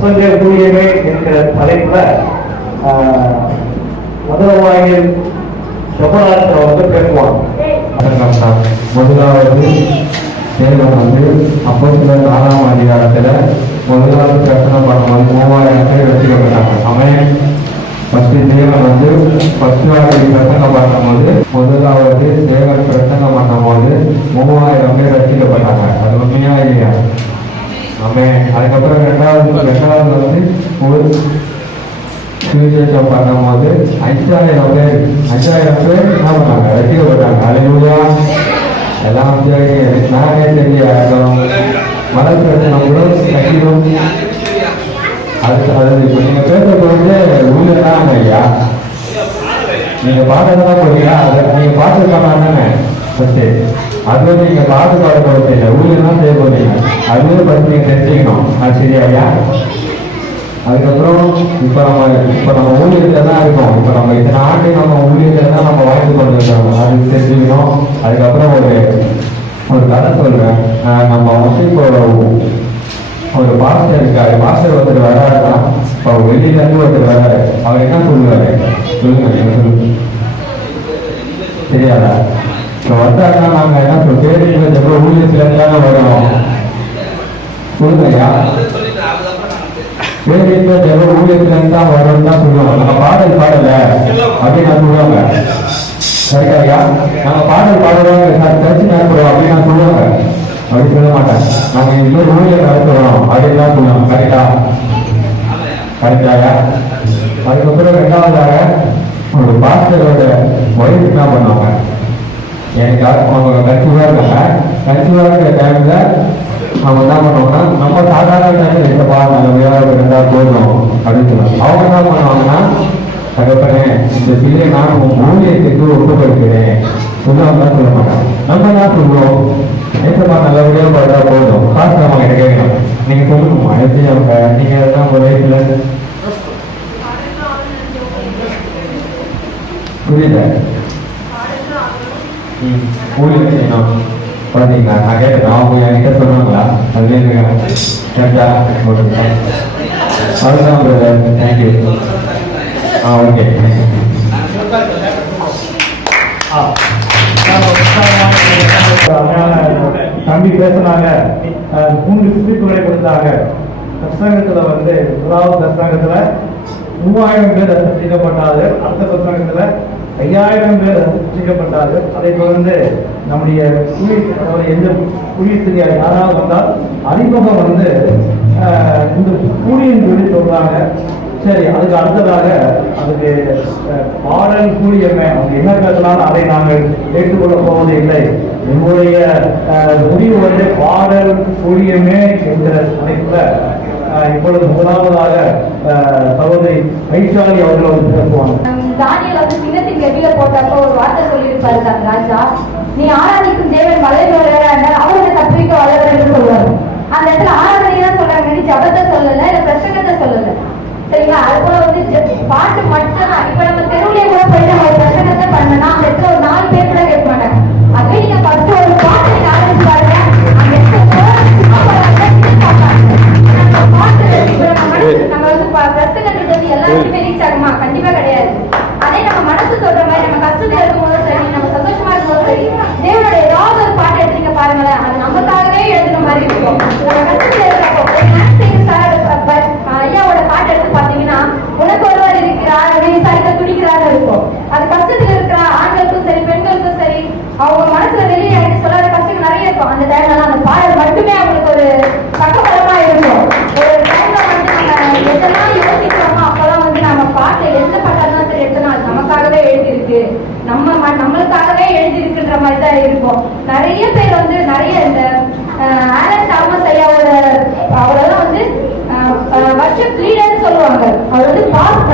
பிரசங்க ஊழியமே என்கிற தலைப்புல மதுரவாயில் செபராஜ் வந்து பேசுவாங்க. முதலாவது தேவன் வந்து அப்போஸ்தலர் 4ஆம் அதிகாரத்துல முதலாவது பிரச்சனை பண்ணும்போது 3000 பேர் ரட்சிக்கப்பட்டாங்க. அவன் தேவன் வந்து பஸ்வாதி பிரசங்கம் பண்ணும்போது முதலாவது தேவன் பிரசங்கம் பண்ணும்போது 3000 பேர் ரட்சிக்கப்பட்டாங்க. அது உண்மையா இல்லையா? அவன் அதுக்கப்புறம் ரெண்டாவது வந்து ஒரு சுவிசேஷம் பண்ணும்போது 5000 பேர் என்ன பண்ணாங்க? ரட்சிக்கப்பட்டாங்க. அல்லேலூயா. எல்லாம் நானே தெரியும் மனப்பிரச்சனை கூட கட்டிடும். அது இப்போ நீங்க பேசுறது வந்து ஊழல் ஐயா. நீங்க பாடுறதுதான் போறீங்களா? அதை நீங்க பாட்டுருக்காங்க தானே ஃபர்ஸ்ட். அது வந்து நீங்க பாட்டு பாட போறது இல்லை, ஊழல் தான் செய்ய போறீங்க. அதுவே பற்றி நீங்க தெரிஞ்சுக்கணும். அது சரியா ஐயா? அதுக்கப்புறம் இப்போ நம்ம ஊழியத்துல தான் இருக்கோம். இப்போ நம்ம இத்தனை ஆண்டு நம்ம ஊழியத்துல தான் நம்ம வாழ்ந்து கொண்டு இருக்கோம். அது தெரிஞ்சுக்கணும். அதுக்கப்புறம் ஒரு கதை சொல்றேன். நம்ம வந்து இப்போ ஒரு பாஸ்டர் இருக்காரு. பாஸ்டர் ஒருத்தர் வராருன்னா இப்போ வெளியில இருந்து ஒருத்தர் வராரு. அவர் என்ன சொல்லுவாரு? சொல்லுங்க. தெரியாதா? இப்போ வந்தாருன்னா நாங்க என்ன சொல்றோம்? பேரு ஊழியத்துல இருந்தாலும் வரோம். சொல்லுங்க ஐயா. ஜெப ஊழியத்துல இருந்தா வரும் தான் சொல்லுவாங்க. நம்ம பாடல் பாடல அப்படின்னு சொல்லுவாங்க. சரியா? நாங்க பாடல் பாடுறோம் கட்சி நடத்துறோம் அப்படின்னு சொல்லுவாங்க. அப்படி சொல்ல மாட்டாங்க. நாங்க இன்னொரு ஊழியர் நடத்துறோம் அப்படின்னு தான் சொல்லுவாங்க. கரெக்டாயா? அதுக்கப்புறம் ரெண்டாவதாக ஒரு பாஸ்டரோட ஒய்ஃப் என்ன பண்ணுவாங்க? எனக்கு அவங்க கட்சிவா இருக்காங்க. கட்சிவா இருக்கிற டைம்ல அவங்க என்ன பண்ணுவாங்கன்னா நம்ம சாதாரண எப்பா நல்ல இருந்தா போதும் அப்படின்னு சொல்லுவாங்க. அவங்க என்ன பண்ணுவாங்கன்னா தகப்பனே இந்த பிள்ளையை நான் ஊழியத்துக்கு ஒப்புப்படுத்துகிறேன் சொல்லுவாங்கன்னு சொல்ல மாட்டாங்க. நம்ம என்ன சொல்லுவோம்? ஏசப்பா நல்லபடியா பார்த்தா போதும். காசு அவங்க கிட்ட கேட்கணும். நீங்க சொல்லணுமா? எப்படி அவங்க நீங்க எல்லாம் ஒரு வயசுல புரியல ஊழியம் செய்யணும் பார்த்தீங்களா? நான் கேட்டேன். அவங்க என்கிட்ட சொல்லுவாங்களா? அதுலேயே கரெக்டா? அதுதான் பிரதர். தேங்க்யூ. ஓகே. தம்பி பேசினாங்க. 3 சிப்பித்துறை கொடுத்தாங்க. பிரசங்கத்துல வந்து முதலாவது பிரசங்கத்துல 3000 பேர் ரசிக்கப்பட்டாரு. அடுத்த பிரசங்கத்துல 5000 பேர் ரசிக்கப்பட்டாரு. அதை தொடர்ந்து நம்முடைய எந்த ஊழியத்துக்கு யாராவது வந்தால் அறிமுகம் வந்து இந்த ஊழியம் சொல்லி சொல்றாங்க. சரி, அதுக்கு அடுத்ததாக அதுக்கு பாடல் கூலியமே அவங்க என்ன பேசினாலும் அதை நாங்கள் ஏற்றுக்கொள்ள போவது இல்லை. எங்களுடைய முடிவு வந்து பாடல் கூலியமே என்கிற தலைப்புல இப்பொழுது முதலாவதாக சகோதரி வைசாலி அவர்கள் வந்து பேசுவாங்க. தானியேல் வந்து சிங்கத்தின் கெபில போட்டப்போ ஒரு வார்த்தை சொல்லியிருப்பாரு தான் ராஜா, நீ ஆராதிக்கும் தேவன் வளர்கிறார், அவரை கற்பிக்க வளர்வர் என்று சொல்லுவார். அந்த இடத்துல ஆராதனை தான் சொல்றாங்க, ஜபத்தை சொல்லல, இல்ல பிரசங்கத்தை சொல்லல. சரிங்களா? அது போல வந்து பாட்டு மட்டும் தான். இப்ப நம்ம தெருவுலயே கூட போயிட்டு நம்ம பிரசங்கத்தை பண்ணனா அந்த இடத்துல ஒரு 4 பேர் கூட கேட்க மாட்டாங்க. அதே நீங்க ஃபர்ஸ்ட் ஒரு பாட்டு நீங்க ஆரம்பிச்சு பாருங்க. அந்த இடத்துல நம்ம வந்து பிரசங்கத்தை எல்லாருக்குமே ரீச் ஆகுமா? கண்டிப்பா கிடையாது. அதே நம்ம மனசு சொல்ற மாதிரி நம்ம கஷ்டத்துல இருக்கும்போது சரி, நம்ம சந்தோஷமா இருக்கும்போது சரி, தேவனோட ஏதாவது ஒரு பாட்டு எடுத்துக்க பாருங்களேன். அது நமக்காகவே எழுதுன மாதிரி இருக்கும். நம்ம கஷ்டத்துல இருக்கிறப்போ ஐயாவோட பாட்டு எடுத்து பாத்தீங்கன்னா உனக்கு ஒருவர் இருக்கிறார் விசாரிக்க துடிக்கிறாரு இருக்கும். அது கஷ்டத்துல இருக்கிற ஆண்களுக்கும் சரி பெண்களுக்கும் சரி அவங்க மனசுல வெளியே எனக்கு சொல்லாத கஷ்டங்கள் நிறைய இருக்கும். அந்த டைம்ல அந்த பாடல் மட்டுமே அவங்களுக்கு ஒரு பக்கபலமா இருக்கும். ஒரு டைம்ல வந்து நம்ம எதெல்லாம் யோசிக்கிறோமோ அப்பெல்லாம் வந்து நம்ம பாட்டு எந்த பாட்டாலும் சரி எடுத்தோம்னா அது நமக்காகவே எழுதியிருக்கு, நம்மளுக்காகவே எழுதியிருக்குன்ற மாதிரி தான் இருக்கும். நிறைய பேர் வந்து நிறைய இந்த ஆலன் தாமஸ் ஐயாவோட அவரெல்லாம் வந்து வர்ஷிப் லீடர்னு சொல்லுவாங்க. அவர் வந்து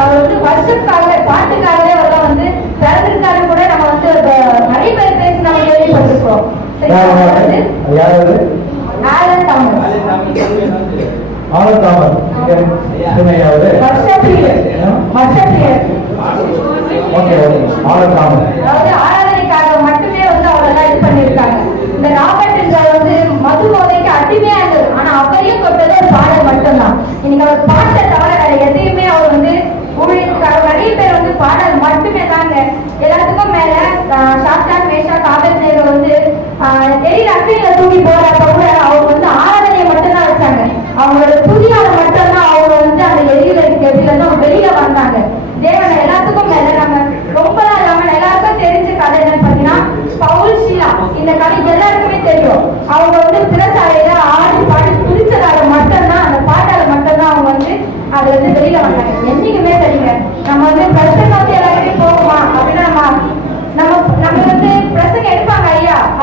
அவர் வந்து வர்ஷிப்காக பாட்டுக்காகவே அவரெல்லாம் வந்து பிறந்திருக்காரு கூட நம்ம வந்து நிறைய பேர் பேசி நம்ம கேள்விப்பட்டிருக்கோம். ஆலன் தாமஸ் ஆராதனைக்காக மட்டுமே வந்து அவரெல்லாம் இது பண்ணிருக்காங்க. இந்த ராபர்ட் வந்து மது போதைக்கு அடிமையா இருந்தது. ஆனா அவரையும் தொட்டது ஒரு பாடல் மட்டும்தான். இன்னைக்கு அவர் பாட்டை தவிர வேற எதையுமே அவர் வந்து ஊழியத்துக்காக நிறைய பேர் வந்து பாடல் மட்டுமே தாங்க. எல்லாத்துக்கும் மேல சாத்ராக் மேஷாக் ஆபேத்நேகோ வந்து எரியிற அக்கினியில தூக்கி போறப்ப கூட அவங்க வந்து ஆராதனையை மட்டும்தான் வச்சாங்க. அவங்களோட துதியால மட்டும்தான் அவங்க வந்து அந்த எரியில இருந்து அவங்க வெளியில வந்தாங்க. தேவனை எல்லாத்துக்கும் மேல நம்ம ரொம்பலாம் இல்லாம எல்லாருக்கும் தெரிஞ்ச கதை என்னன்னு பாத்தீங்கன்னா பவுல் ஷீலா. இந்த கதை எல்லாருக்குமே தெரியும். அவங்க வந்து சிறசாலையில ஆடி பாடி துடிச்சதால மட்டும்தான் அந்த பாட்டால மட்டும்தான் அவங்க வந்து அதுல இருந்து வெளியில வந்தாங்க. என்னைக்குமே சரிங்க, நம்ம வந்து பிரசங்கத்தை எல்லாருக்கும் போகுமா அப்படின்னா நம்ம வந்து பிரசங்க எடுப்பாங்க.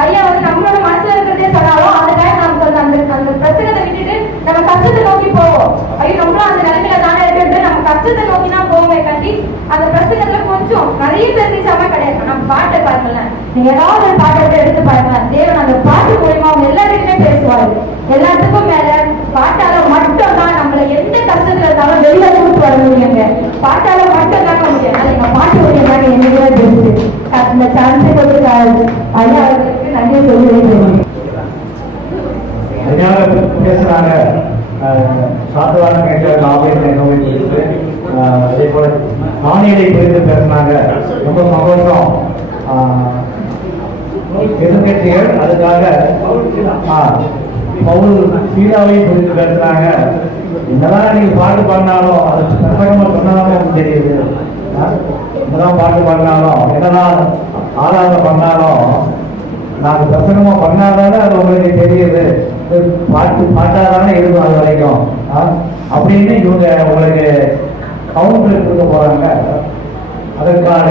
ஐயா வந்து நம்மளோட மனசுல இருக்கிறதே சொன்னாலும் அந்த டைம் நமக்கு வந்து அந்த பிரசங்கத்தை விட்டுட்டு நம்ம கஷ்டத்தை நோக்கி போவோம். ஐயோ நம்மளும் அந்த நிலைமையில தானே இருக்கு, நம்ம கஷ்டத்தை நோக்கி தான் போவோமே கண்டி அந்த பிரசங்கத்துல கொஞ்சம் நிறைய பேர் ரீச்சாம கிடையாது. நம்ம பாட்டை பாருங்களேன், நீங்க ஏதாவது ஒரு பாட்டை எடுத்து பாருங்களேன், தேவன் அந்த பாட்டு மூலியமா அவங்க எல்லாருக்குமே பேசுவாரு. எல்லாத்துக்கும் மேல பாட்டால மட்டும் தான் நம்மள எந்த கஷ்டத்துல இருந்தாலும் வெளியில கூட்டு வர முடியுங்க. பாட்டால மட்டும் தான் முடியும். அது எங்க பாட்டு மூலியமாக என்னைக்குமே பேசுது. அந்த சான்ஸை கொடுத்து ஐயா அவர்களுக்கு நன்றி சொல்லி பேசுறாங்க. சாத்தவான மேஷாக் ஆபேத்நேகோவை குறித்து, அதே போல தானியேலை குறித்து பேசினாங்க. ரொம்ப சந்தோஷம். எதிர்கட்சிகள் அதுக்காக பவுல் சீலாவை குறித்து பேசுறாங்க. என்னதான் நீங்க பாட்டு பாடினாலும் அது பிரசங்கமா சொன்னாலும் தெரியுது. என்னதான் பாட்டு பாடினாலும் என்னதான் ஆராதனை பண்ணாலும் நாங்கள் பிரசங்கமா பண்ணாதானே அது உங்களுக்கு தெரியுது. பாட்டாதானே இருக்கும் அது வரைக்கும் அப்படின்னு இவங்க உங்களுக்கு கவுண்டர் கொடுக்க போறாங்க. அதற்காக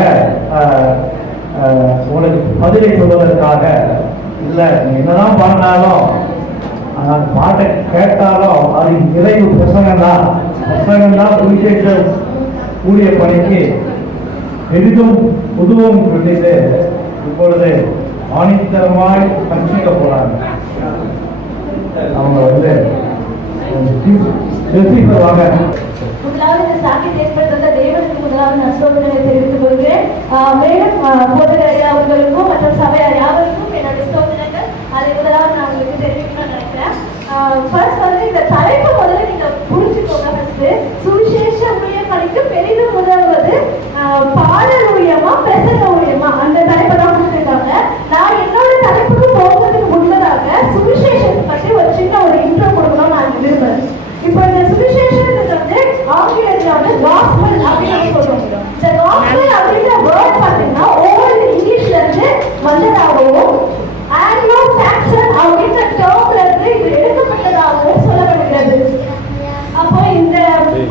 உங்களுக்கு பதிலை சொல்வதற்காக இல்லை, என்னதான் பாடினாலும் அந்த பாட்டை கேட்டாலும் அது நிறைவு பிரசங்கம் தான் சுவிசேஷ ஊழிய பணிக்கு பெரிதும் புதுவும் சொல்லிட்டு இப்பொழுது ஆணித்தரமாய் பரிசிக்க போறாங்க. அவங்க வந்து வாங்க. முதலாவது இந்த சாக்கியத்தை ஏற்படுத்த தேவனுக்கு முதலாவது நான் ஸ்தோத்திரங்களை தெரிவித்துக் கொள்கிறேன். மேலும் போதகர் அவர்களுக்கும் மற்றும் சபையார் யாவருக்கும் என்னுடைய ஸ்தோத்திரங்கள். அதை முதலாவது நான் உங்களுக்கு தெரிவிக்கணும்னு நினைக்கிறேன். ஃபர்ஸ்ட் வந்து இந்த தலைப்பு முதல்ல நீங்க புரிஞ்சுக்கோங்க. ஃபர்ஸ்ட் சுவிசேஷ ஊழிய பணிக்கு பெரிதும் உதவுவது பாடல் ஊழியமா பிரசங்க ஊழியமா அந்த தலைப்பை தான் கொடுத்துருக்காங்க. நான் என்னோட தலைப்புக்கு போவதற்கு முன்பதாக சுவிசேஷத்தை பற்றி ஒரு சின்ன ஒரு இன்ட்ரோ கொடுக்கணும் நான் விரும்புறேன். இப்போ இந்த சுவிசேஷத்துக்கு வந்து ஆங்கிலத்தில் வந்து காஸ்பல் அப்படின்னு சொல்லுவோம். இந்த காஸ்பல் அப்படின்ற வேர்ட் பார்த்தீங்கன்னா ஓல்டு இங்கிலீஷ்ல இருந்து வந்ததாகவும் ஆங்கிலோ சாக்சன் அப்படின்ற டேர்ம்ல இருந்து இது எடுக்கப்பட்டதாகவும் சொல்லப்படுகிறது. அப்போ இந்த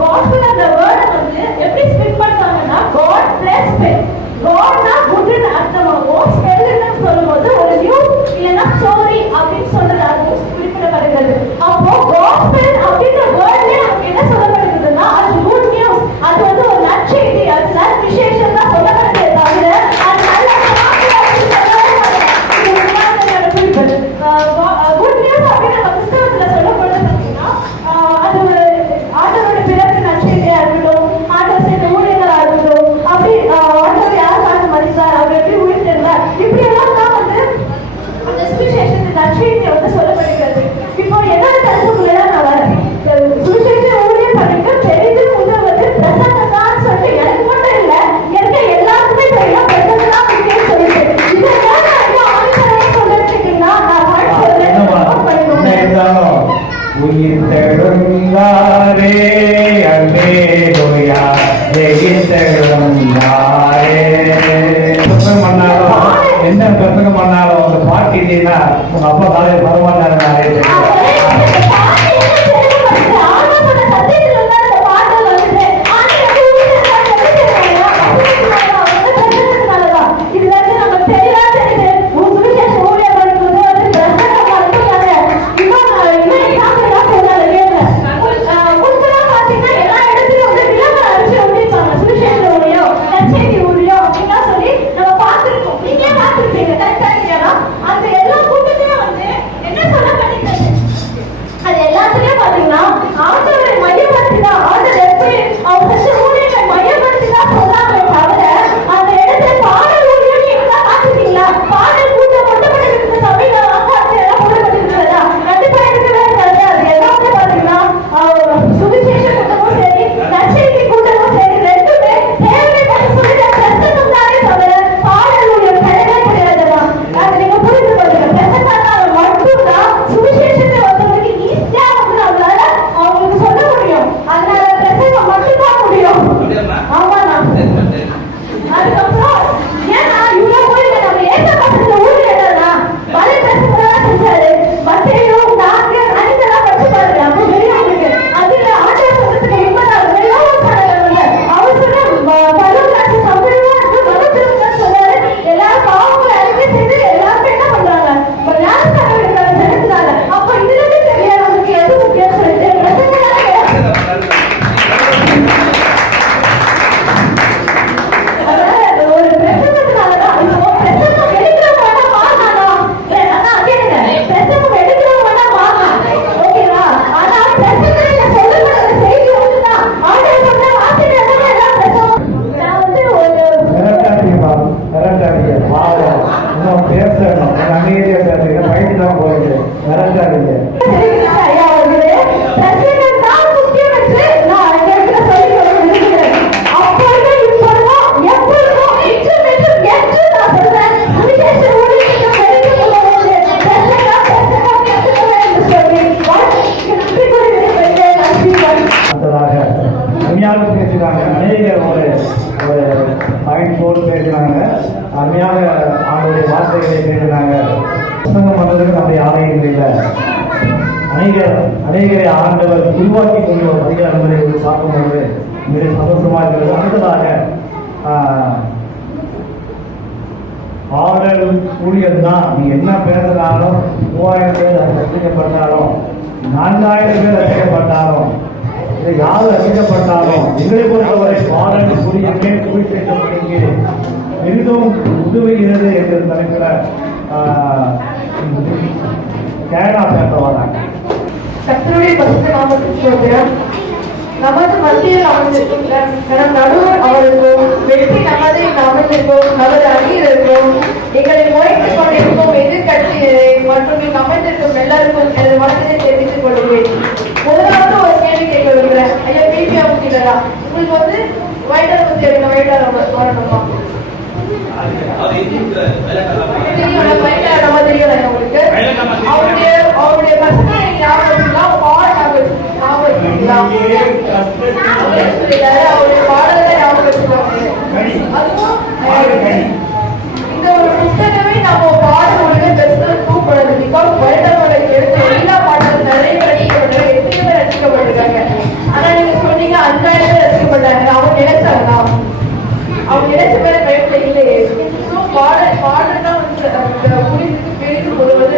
காஸ்பல் அந்த வேர்டை வந்து எப்படி ஸ்பிட் பண்றாங்கன்னா காட் பிளஸ் ஸ்பெல். காட்னா குட்னு அர்த்தமாகவும் ஸ்பெல்னு சொல்லும்போது ஒரு நியூஸ் இல்லைன்னா ஸ்டோரி அப்படின்னு சொல்றதாகவும் குறிப்பிடப்படுகிறது. அப்போ காஸ்பல் அப்படின்ற வேர்ட்லயே நமக்கு என்ன சொல்லப்படுகிறதுன்னா அது குட் நியூஸ், அது வந்து ஒரு நற்செய்தி, அது நற்விசேஷம் தான் சொல்லப்படுதே தவிர அது நல்ல குட் நியூஸ் அப்படின்னு நம்ம புத்தகத்துல சொல்லப்படுறது பார்த்தீங்கன்னா அது ஒரு ஆண்டவரோட பிறகு நற்செய்தியா இருக்கட்டும், ஆண்டவர் செய்த ஊழியர்களா இருக்கட்டும், அப்படி ஆண்டவர் யாருக்காக மதித்தார், அவர் எப்படி உயிர்த்தெழுந்தார், இப்படி எல்லாம் தான் வந்து அந்த சுவிசேஷத்தின் நற்செய்தியை வந்து சொல்லப்படுகிறது. இப்போ என்னோட கருத்துக்குள்ள நான் வரேன். சுவிசேஷ ஊழியர் பணிக்கு பெரிதும் உதவுவது பிரசங்கம் தான் சொல்லிட்டு எனக்கு மட்டும் இல்ல, எனக்கு எல்லாருக்குமே தெரியும் பிரசங்கம் தான் முக்கியம் சொல்லிட்டு. இதை சொல்லிட்டீங்கன்னா நான் உயிர் தெழுந்தாரே அல்லேலூயா, உயிர் தெழுந்தாரே. பிரசங்கம் பண்ணாலும் என்ன பிரசங்கம் பண்ணாலும் அந்த பாட்டு இல்லைன்னா உங்க அப்பா காலையில் வரமாட்டாரு. அந்த எல்லா கூட்டத்தையும் வந்து என்ன சொல்ல பேசுறீங்க, பயந்து தான் போகுது, விளையாடுறீங்க. ஐயா அவர்களே, பிரசங்கம் தான் முக்கியமற்று நான் கேட்கிற சொல்லிக் விரும்புகிறேன். அப்பொழுது இப்பொழுதும் எப்பொழுதும் இன்றும் என்றும் என்று நான் சொல்றேன். சுவிசேஷ ஊழியத்தை பெருக்கிக் கொள்ள வேண்டும். பிரசங்கம் என்று சொல்லி வாழ்க்கைக்கு நன்றி கூறி விடைபெறுகிறேன். நன்றி. அடுத்ததாக அருமையாக பேசுகிறாங்க, அநேகர் ஒரு பாயிண்ட் போட்டு பேசுகிறாங்க, அருமையாக அவருடைய வார்த்தைகளை பேசுகிறாங்க. பிரசங்கம் பண்ணுறதுக்கு நம்முடைய ஆலயங்கள் இல்லை, அநேகரை ஆண்டவர் உருவாக்கி கொண்டு வருகிறார் என்பதை பார்க்கும்போது மிக சந்தோஷமாக இருக்கிறது. அடுத்ததாக ஆடல் ஊழியர் தான். நீ என்ன பேசினாலும் 3000 பேர் ரசிக்கப்பட்டாலும் 4000 பேர் ரசிக்கப்பட்டாலும் இதை யார் ரசிக்கப்பட்டாலும் எங்களை பொறுத்தவரை ஆடல் ஊழியமே குறிப்பிட்டபடிக்கு மிகவும் உதவுகிறது என்று தலைக்கிற கேரளா பேச வராங்க. கர்த்தருடைய பரிசுத்த நாமத்துக்கு ஸ்தோத்திரம். நமது மத்தியில் அமர்ந்திருக்கின்ற நம் நடுவர் அவருக்கும் வெற்றி நமதை அமர்ந்திருக்கும் நமது அணியினருக்கும் எங்களை முறைத்துக் கொண்டிருக்கும் எதிர்கட்சியரை மற்றும் அமர்ந்திருக்கும் எல்லாருக்கும் எனது மனதை தெரிவித்துக் கொள்கிறேன். முதலாவது ஒரு கேள்வி கேட்க விரும்புகிறேன். ஐயா பிபியா முக்கியலா உங்களுக்கு வந்து வைடர் பத்தி எடுங்க, வைடர் வரணுமா உங்களுக்கு அவருடைய பசங்க ஞாபகம் அவருடைய பாடலை ஞாபகம். அதுவும் இந்த ஒரு புத்தகமே நம்ம பாடல்களுடைய பெஸ்ட் கூப்பிடுறது. பிகாஸ் வருடங்களை எடுத்து எல்லா பாடலும் நிறைய பேர் ரசிக்கப்பட்டாங்க, எத்தனை பேர் ரசிக்கப்பட்டிருக்காங்க. ஆனா நீங்க சொன்னீங்க 5000 பேர் ரசிக்கப்பட்டாங்க. அவங்க நினைச்சாங்களா? அவங்க நினைச்ச பேர் கையில இல்லையே. பாடல்னா வந்து புரிஞ்சுக்கு பேருக்கு போடுவது.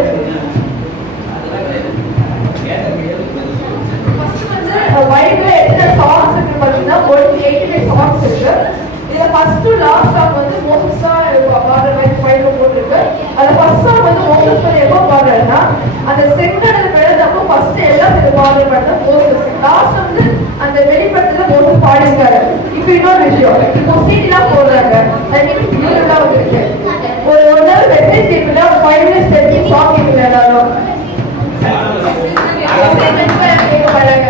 பைபிள்ல எத்தனை சாங்ஸ் இருக்கு பாத்தீங்கன்னா 185 சாங்ஸ் இருக்கு. இதுல ஃபர்ஸ்ட் லாஸ்ட் சாங் வந்து மோசஸா பாடுற மாதிரி பைபிள் போட்டிருக்கு. அந்த ஃபர்ஸ்ட் சாங் வந்து மோசஸ் எப்போ பாடுறாருன்னா அந்த செங்கடல் பிறந்தப்போ ஃபர்ஸ்ட் எல்லாம் இது பாடுற பாட்டு மோசஸ். லாஸ்ட் வந்து அந்த வெளிப்படத்துல மோசஸ் பாடிருக்காரு. இப்ப இன்னொரு விஷயம், இப்போ சீட்லாம் போடுறாங்க, எல்லாம் வந்துருக்கு. ஒரு நாள் மெசேஜ் கேட்கல 5 minutes தெரிஞ்சு சாங் கேட்கல எல்லாரும் கேட்க மாட்டாங்க.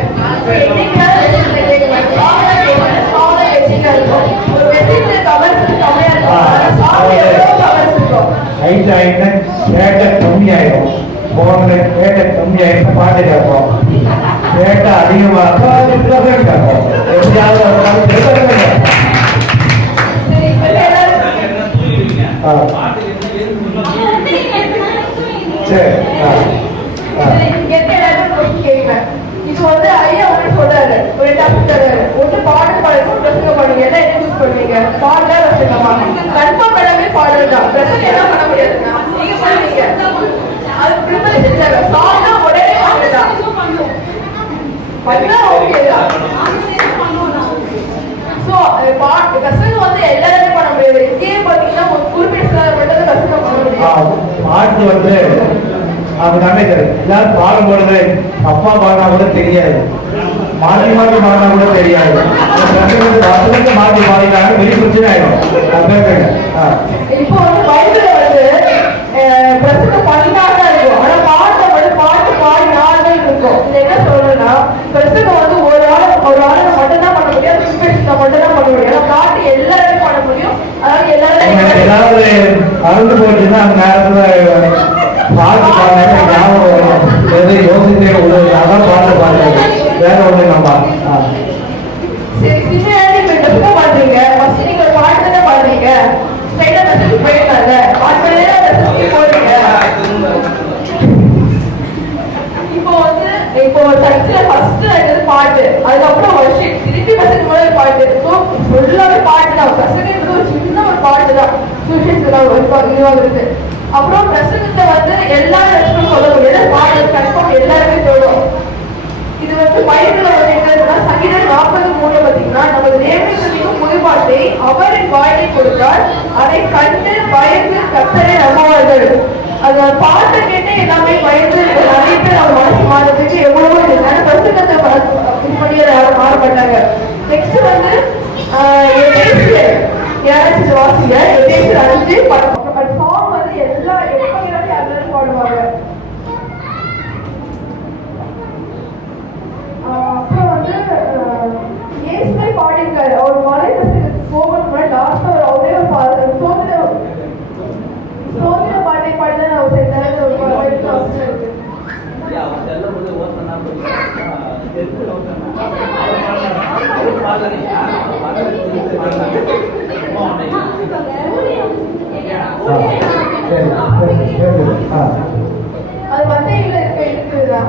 கம்மியாயிடும், கம்மியாயிடும், பாட்டு கேட்போம். கேட்ட அதிகமாக கேட்போம். இது வந்து ஐயா ஒன்று சொல்றாரு, ஒரு டாபிக் தராரு. ஒன்று பாடல் பாடணும், பிரசங்க பாடுங்க. எல்லாம் என்ன யூஸ் பண்ணுவீங்க? பாடல பிரசங்கமா? கன்ஃபார்ம் எல்லாமே பாடல் தான். பிரசங்க என்ன பண்ண முடியாதுன்னா நீங்க பண்ணுவீங்க. அது ப்ரிப்பேர் செஞ்சாங்க. சாங்னா உடனே பாடுதான் பண்ணா ஓகே தான். ஸோ பாட்டு பிரசங்க வந்து எல்லாருமே பண்ண முடியாது. இங்கேயே பார்த்தீங்கன்னா ஒரு குறிப்பிட்ட மட்டும் பிரசங்க பண்ண முடியும். பாட்டு வந்து அதுக்காக எல்லாரும் பாடும்பொழுது அப்பா பாடினா கூட தெரியாது, மாற்றி மாற்றி பாடினா கூட தெரியாது. மாற்றி பாடினாங்க வெளி பிரச்சனை ஆயிடும். இப்போ வந்து பைபிள்ல வந்து பிரசங்க பண்ணினாதான் இருக்கும். ஆனா பாட்டை வந்து பாட்டு பாடி நாள்கள் இருக்கும். இது என்ன சொல்றேன்னா பிரசங்க வந்து ஒரு ஆளை மட்டும் தான் பண்ண முடியும், மட்டும் தான் பண்ண முடியும். ஆனா பாட்டு எல்லாருமே பண்ண முடியும். அதாவது எல்லாரும் ஏதாவது அறுந்து போச்சுன்னா அந்த நேரத்துல பாட்டு பாடுறது ஞாபகம் எது யோசித்தே உள்ளது. அதான் பாட்டு பாடுறது, வேற ஒண்ணு நம்ம சரி சின்ன நீங்க பாடுறீங்க. ஃபர்ஸ்ட் நீங்க ஒரு பாட்டு தானே பாடுறீங்க, ஸ்ட்ரைட்டா மெசேஜ் போயிட்டாங்க. பாட்டு போடுறீங்க. இப்போ சர்ச்சில் ஃபர்ஸ்ட் பாட்டு, அதுக்கப்புறம் வர்ஷிப், திருப்பி பசங்க போல ஒரு பாட்டு. ஸோ ஃபுல்லாவே பாட்டு தான். பிரசங்கம் ஒரு சின்ன ஒரு பாட்டு தான். இதுவாக இருக்கு. அப்புறம் பிரசங்கத்தை வந்து எல்லா இடத்துக்கும் சொல்ல முடியாது. பாடல் கன்ஃபார்ம் எல்லாருமே சொல்லும். இது வந்து பைபிள்ல வந்து என்னன்னா சங்கீதம் 40:3 பார்த்தீங்கன்னா நமது தேவனுக்கு முழுபாட்டை அவரின் வாயை கொடுத்தால் அதை கண்டு பயந்து கர்த்தரை நம்புவார்கள். அது பாட்டை கேட்டு எல்லாமே பயந்து நிறைய பேர் அவங்க மனசு மாறதுக்கு எவ்வளவோ பிரசங்கத்தை யாரும் மாறப்பட்டாங்க. நெக்ஸ்ட் வந்து யாராச்சும் வாசிங்க 5:10 சாங் வந்து எல்லா எப்ப எல்லாரும் பாடுவாங்க. அது மத்தையில இருக்குதா?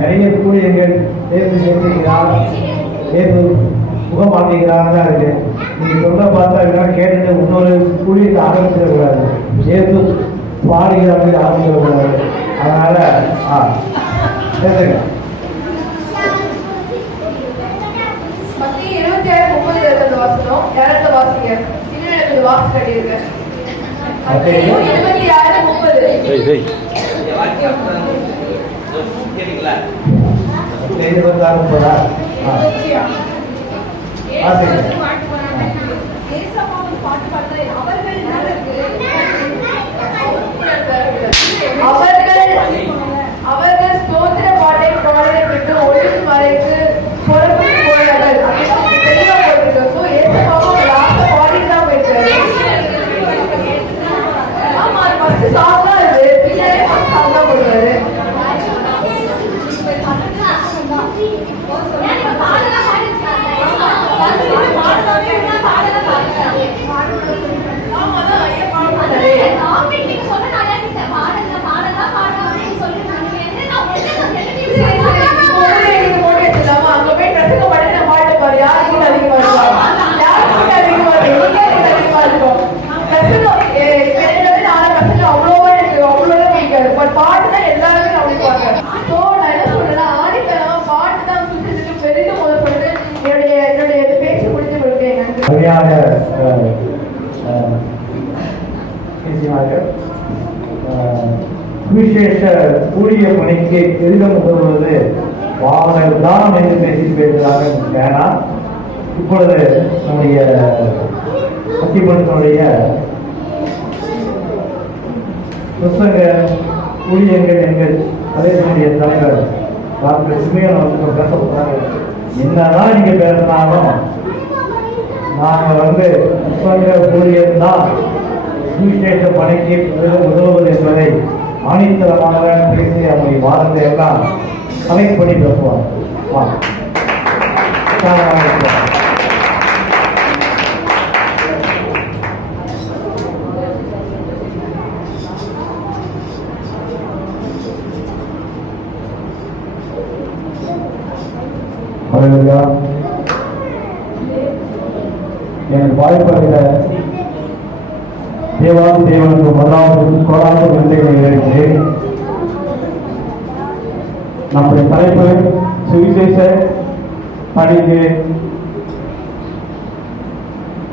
நிறைய ஊழியர்கள் முகம் மாட்டேங்கிறாங்க இருக்கு. நீங்க சொல்ல பார்த்தா கேட்டுட்டு இன்னொரு ஊழியத்தை ஆரம்பிச்சிடக்கூடாது. ஏது பாடுகிறாங்க ஆரம்பிச்சிடக்கூடாது. அதனால பேசுங்க. மத்திய 26:30 வாசனம் யாராவது வாசிங்க. இன்னும் எனக்கு வாசி கட்டியிருக்க 26:30 அவர்கள் ஸ்தோத்திர பாட்டை பாடலை விட்டு ஒழுங்கு மறைத்து புறப்பட்டு போனார்கள். தெளிவா போட்டிருக்கோம். ஏசப்பாவும் பாடிதான் போயிருக்காரு. ஆமா, அது ஃபர்ஸ்ட் சாங் தான் இது. பின்னாடி ஃபர்ஸ்ட் சாங் தான் போடுறாரு. பாட்டுனா எல்லாருமே கவனிப்பாங்க. ஸோ நான் என்ன சொல்றேன்னா, ஆணித்தனமா பாட்டு தான் சுற்றி பெரிதும் முதற்பட்டு என்னுடைய பேச்சு முடித்து விடுறேன். சரியாக பேசினார்கள். சுவிசேஷ ஊழிய பணிக்கு பெரிதும் உதவுவது தானம் என்று பேசுகிறார்கள். ஏன்னா இப்பொழுது நம்முடைய சத்தியமன்றனுடைய புத்தக ஊழியர்கள் எங்கள் அதேசனுடைய தலைவர் டாக்டர் சிமையன் அவர்கள் பேச போறாங்க. என்னதான் நீங்க பேசினாலும் நாங்கள் புத்தக ஊழியர் தான் சுவிசேஷ பணிக்கு உதவுவது என்பதை ஆணித்தரமாக பேசி அவருடைய வாரத்தை எல்லாம் கலைப்படி பேசுவார். எனக்கு வாய்ப்பளித்த தேவனுக்கு முதலாவது கோடான நன்றிகளை இருக்கிறேன். நம்முடைய தலைப்பு சுவிசேஷ பணிக்கு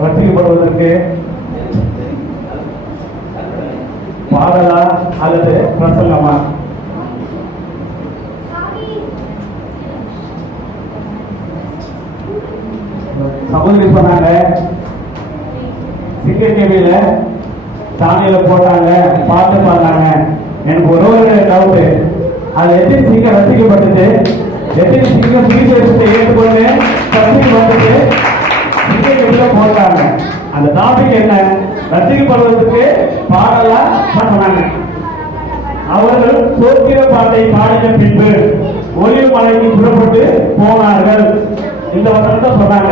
ரசிக்கப்படுவதற்கு பாடலா அல்லது பிரசங்கமா? சகோதரி சொன்னாங்க, சிங்கர் டிவியில சாமியில போட்டாங்க, பாட்டு பாடுறாங்க. எனக்கு ஒரு டவுட், அது எத்தனை சிங்கர் ரசிக்கப்பட்டது, எத்தனை சிங்கர் சுவிசேஷத்தை ஏற்றுக்கொண்டு ரசிக்கப்பட்டது சிங்கர் டிவியில போட்டாங்க. அந்த டாபிக் என்ன? ரசிக்கப்படுவதற்கு பாடலா சொன்னாங்க. அவர்கள் சோத்திர பாட்டை பாடின பின்பு ஒலிவு மலைக்கு புறப்பட்டு போனார்கள். இந்த வசனத்தை சொன்னாங்க.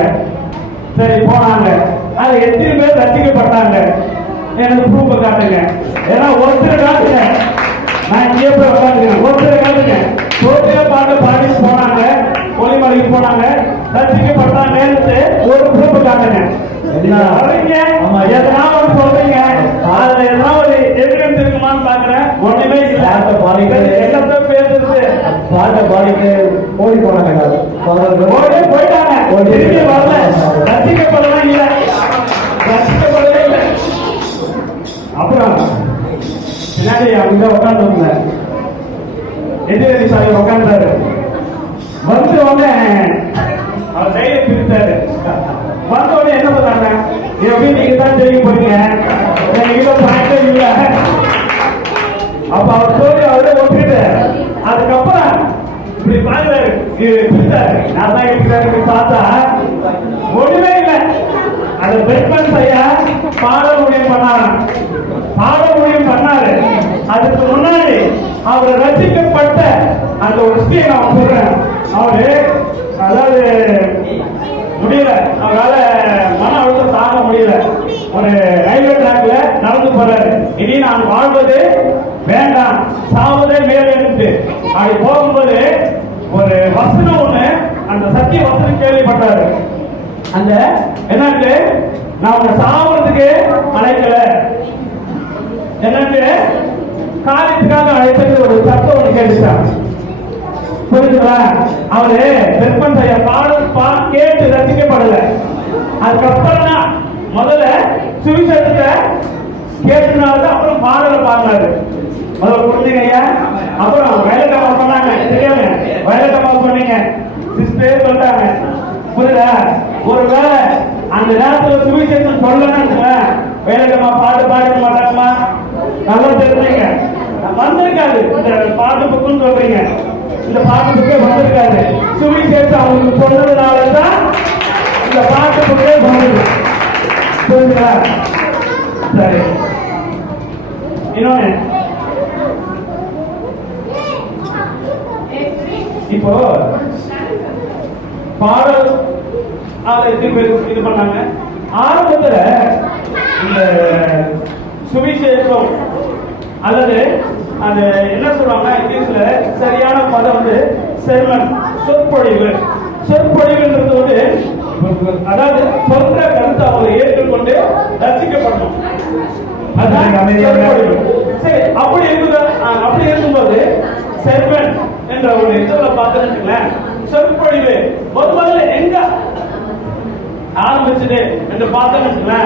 சரி, போனாங்க. அது எத்தனை பேர் ரசிக்கப்பட்டாங்க? எனக்கு ப்ரூஃப் காட்டுங்க. ஏன்னா ஒருத்தர் காட்டுங்க, நான் இங்கே போய் உட்காந்துக்கிறேன். ஒருத்தர் காட்டுங்க. சோத்திர பாட்டை பாடி போனாங்க, ஒலிமலைக்கு போனாங்க, ரசிக்கப்பட்டாங்கன்னு ஒரு ப்ரூஃப் காட்டுங்க. எதனா ஒரு சொல்றீங்க, அதுல எதனா ஒரு எவிடன்ஸ் இருக்குமான்னு பாக்குறேன். ஒண்ணுமே இல்ல. என்னத்த பேசுறது? பாட்டை பாடிட்டு ஓடி போனாங்க, ஓடி போயிட்டாங்க, திரும்பி வரல. ரசிக்கப்படலாம் இல்ல, ரசிக்கப்படவே இல்லை. அப்புறம் பின்னாடி அவங்க உட்காந்து எதிரடி சாமி உட்காந்துட்டாரு. வந்து உடனே அவர் கையை பிரித்தாரு. வந்த உடனே என்ன பண்ணாங்க, எப்படி நீங்க தான் ஜெயிக்க போறீங்க, என்கிட்ட பாயிண்டே இல்ல. அப்ப அவர் சொல்லி அவரே ஒப்பிட்டு அதுக்கப்புறம் இப்படி பாக்குறாரு, பிரித்தாரு. நான் தான் இருக்கிறாரு பார்த்தா ஒண்ணுமே இல்லை. அந்த பெட்மன் ஐயா பாட முடியும் பண்ணாரு, பாட முடியும் பண்ணாரு. அதுக்கு முன்னாடி அவர் ரசிக்கப்பட்ட அந்த ஒரு ஸ்ரீ நான் சொல்றேன். அவரு அதாவது முடியல, அவரால மன அழுத்தம் தாங்க முடியல. ஒரு ரயில்வே டிராக்ல நடந்து போறாரு. இனி நான் வாழ்வது வேண்டாம், சாவதே மேலே இருந்து அப்படி போகும்போது ஒரு வசனம் ஒண்ணு, அந்த சத்திய வசனம் கேள்விப்பட்டாரு. அந்த என்னன்னு, நான் உன்னை சாவறதுக்கு அழைக்கல, என்னன்னு காரியத்துக்காக அழைத்தது ஒரு சத்தம் ஒண்ணு கேட்டுச்சான். புரிஞ்சுங்களா? அவரு பெருமன் செய்ய பாடல் கேட்டு ரசிக்கப்படல. அதுக்கப்புறம் தான் முதல்ல சுவிசேஷத்தை கேட்டுனால்தான் அப்புறம் பாடலை பாடினாரு. முதல்ல புரிஞ்சுங்க ஐயா. அப்புறம் வயலட்டமா சொன்னாங்க, தெரியாம வயலட்டமா சொன்னீங்க சிஸ்டர் சொல்லிட்டாங்க. புரியுதா? ஒருவேளை அந்த நேரத்துல சுவிசேஷம் சொல்லணும்னு வயலட்டமா பாட்டு பாடிக்க மாட்டாங்கம்மா. நல்லா தெரிஞ்சுங்க, வந்திருக்காது இந்த பாட்டு புக்குன்னு சொல்றீங்க. இந்த பாட்டு புக்கே வந்திருக்காது. சுவிசேஷம் அவங்களுக்கு சொன்னதுனாலதான் இந்த பாட்டு புக்கே வந்தது. புரியுதுங்களா? சரி, இன்னொன்னு, இப்போ பாடல் இது பண்ணாங்க. ஆரம்பத்துல இந்த சுவிசேஷம் அல்லது அது என்ன சொல்றாங்க இங்கிலீஷ்ல சரியான பதம் வந்து செர்மன், சொற்பொழிவு. சொற்பொழிவுன்றது வந்து அதாவது சொல்ற கருத்தை அவங்க ஏற்றுக்கொண்டு ரசிக்கப்படணும். அதான் சொற்பொழிவு. சரி, அப்படி இருக்கும்போது செர்மன் என்ற ஒரு இதுல பார்த்தீங்கன்னா சொற்பொழிவு முதல்ல எங்க ஆரம்பிச்சது என்று பார்த்தீங்கன்னா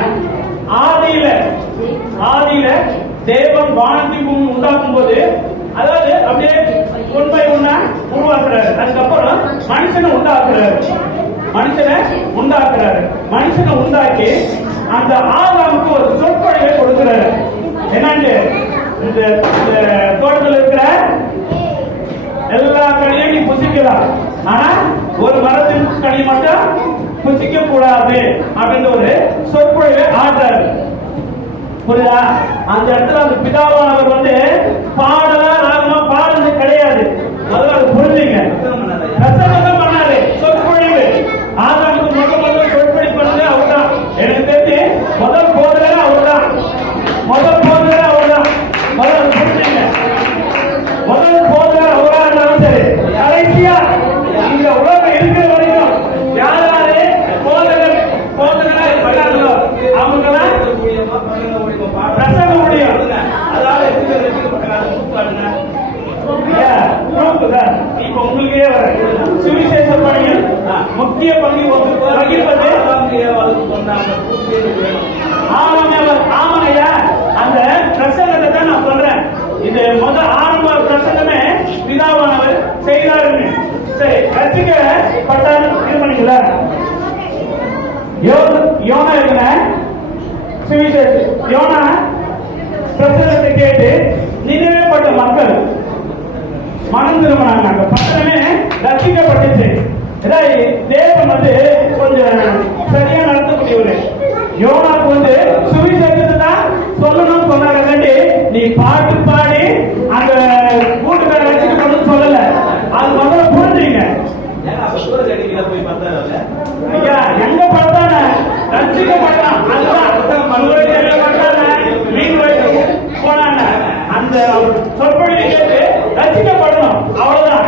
ஆதியில தேவன் வானத்தையும் உண்டாக்கும் போது, அதாவது அப்படியே உண்மை ஒண்ணா உருவாக்குறாரு. அதுக்கப்புறம் மனுஷனை உண்டாக்கி அந்த ஆதாமுக்கு ஒரு சொற்பொழிவை கொடுக்கிறாரு. என்னன்னு, இந்த தோட்டத்தில் இருக்கிற எல்லா கனியும் நீ புசிக்கலாம், ஆனா ஒரு மரத்தின் கனி மட்டும் புசிக்க கூடாது அப்படின்ற ஒரு சொற்பொழிவை ஆடுறாரு. புரியுதா? அந்த இடத்துல அந்த பிதாவானவர் வந்து பாடலா ராகமா பாடுறது கிடையாது. முதல்ல அது புரிஞ்சுங்க. பிரசங்கம் பண்ணாரு, சொற்பொழிவு. ஆதாமுக்கு முதல்ல சொற்பொழிவு பண்ணது அவர்தான். எனக்கு தெரிஞ்சு முதல் போதகர் அவர்தான். முதல் புரிஞ்சுங்க. முதல் போதகர் அவரா இருந்தாலும் சரி, கடைசியா இந்த உலகம் இருக்கிற வரைக்கும் யாராரு போதகரா இருக்காங்களோ அவங்கெல்லாம் பிரசங்க முடியும். அதாவது இப்ப உங்களுக்கே வர சுவிசேஷ பணியில் முக்கிய பங்கு வகிப்பது ஆமாங்கய்யா. அந்த பிரசங்கத்தை தான் நான் சொல்றேன். இது முதல் ஆரம்ப பிரசங்கமே பிதாவானவர் செய்தாருன்னு. சரி, ரசிக்கப்பட்டாரு. இது பண்ணிக்கல யோனா இருக்கிற சுவிசேஷம். யோனா பிரசங்கத்தை கேட்டு நினைவேப்பட்ட மக்கள் மனம் திரும்பினாங்க. அந்த பட்டணமே ரசிக்கப்பட்டுச்சு. தேவன் வந்து கொஞ்சம் சரியா நடத்தக்கூடியவர். யோனாக்கு வந்து சுவிசேஷத்தை தான் சொல்லணும்னு சொன்னாங்க. நீ பாட்டு பாடி அந்த கூட்டுக்கார ரசிக்கப்படும் சொல்லல. அது முதல்ல புரிஞ்சுங்க ஐயா. எங்க பார்த்தானே ரசிக்கப்பட்டான். அந்த சொற்பொழிவை கேட்டு ரசிக்கப்படணும், அவ்வளவுதான்.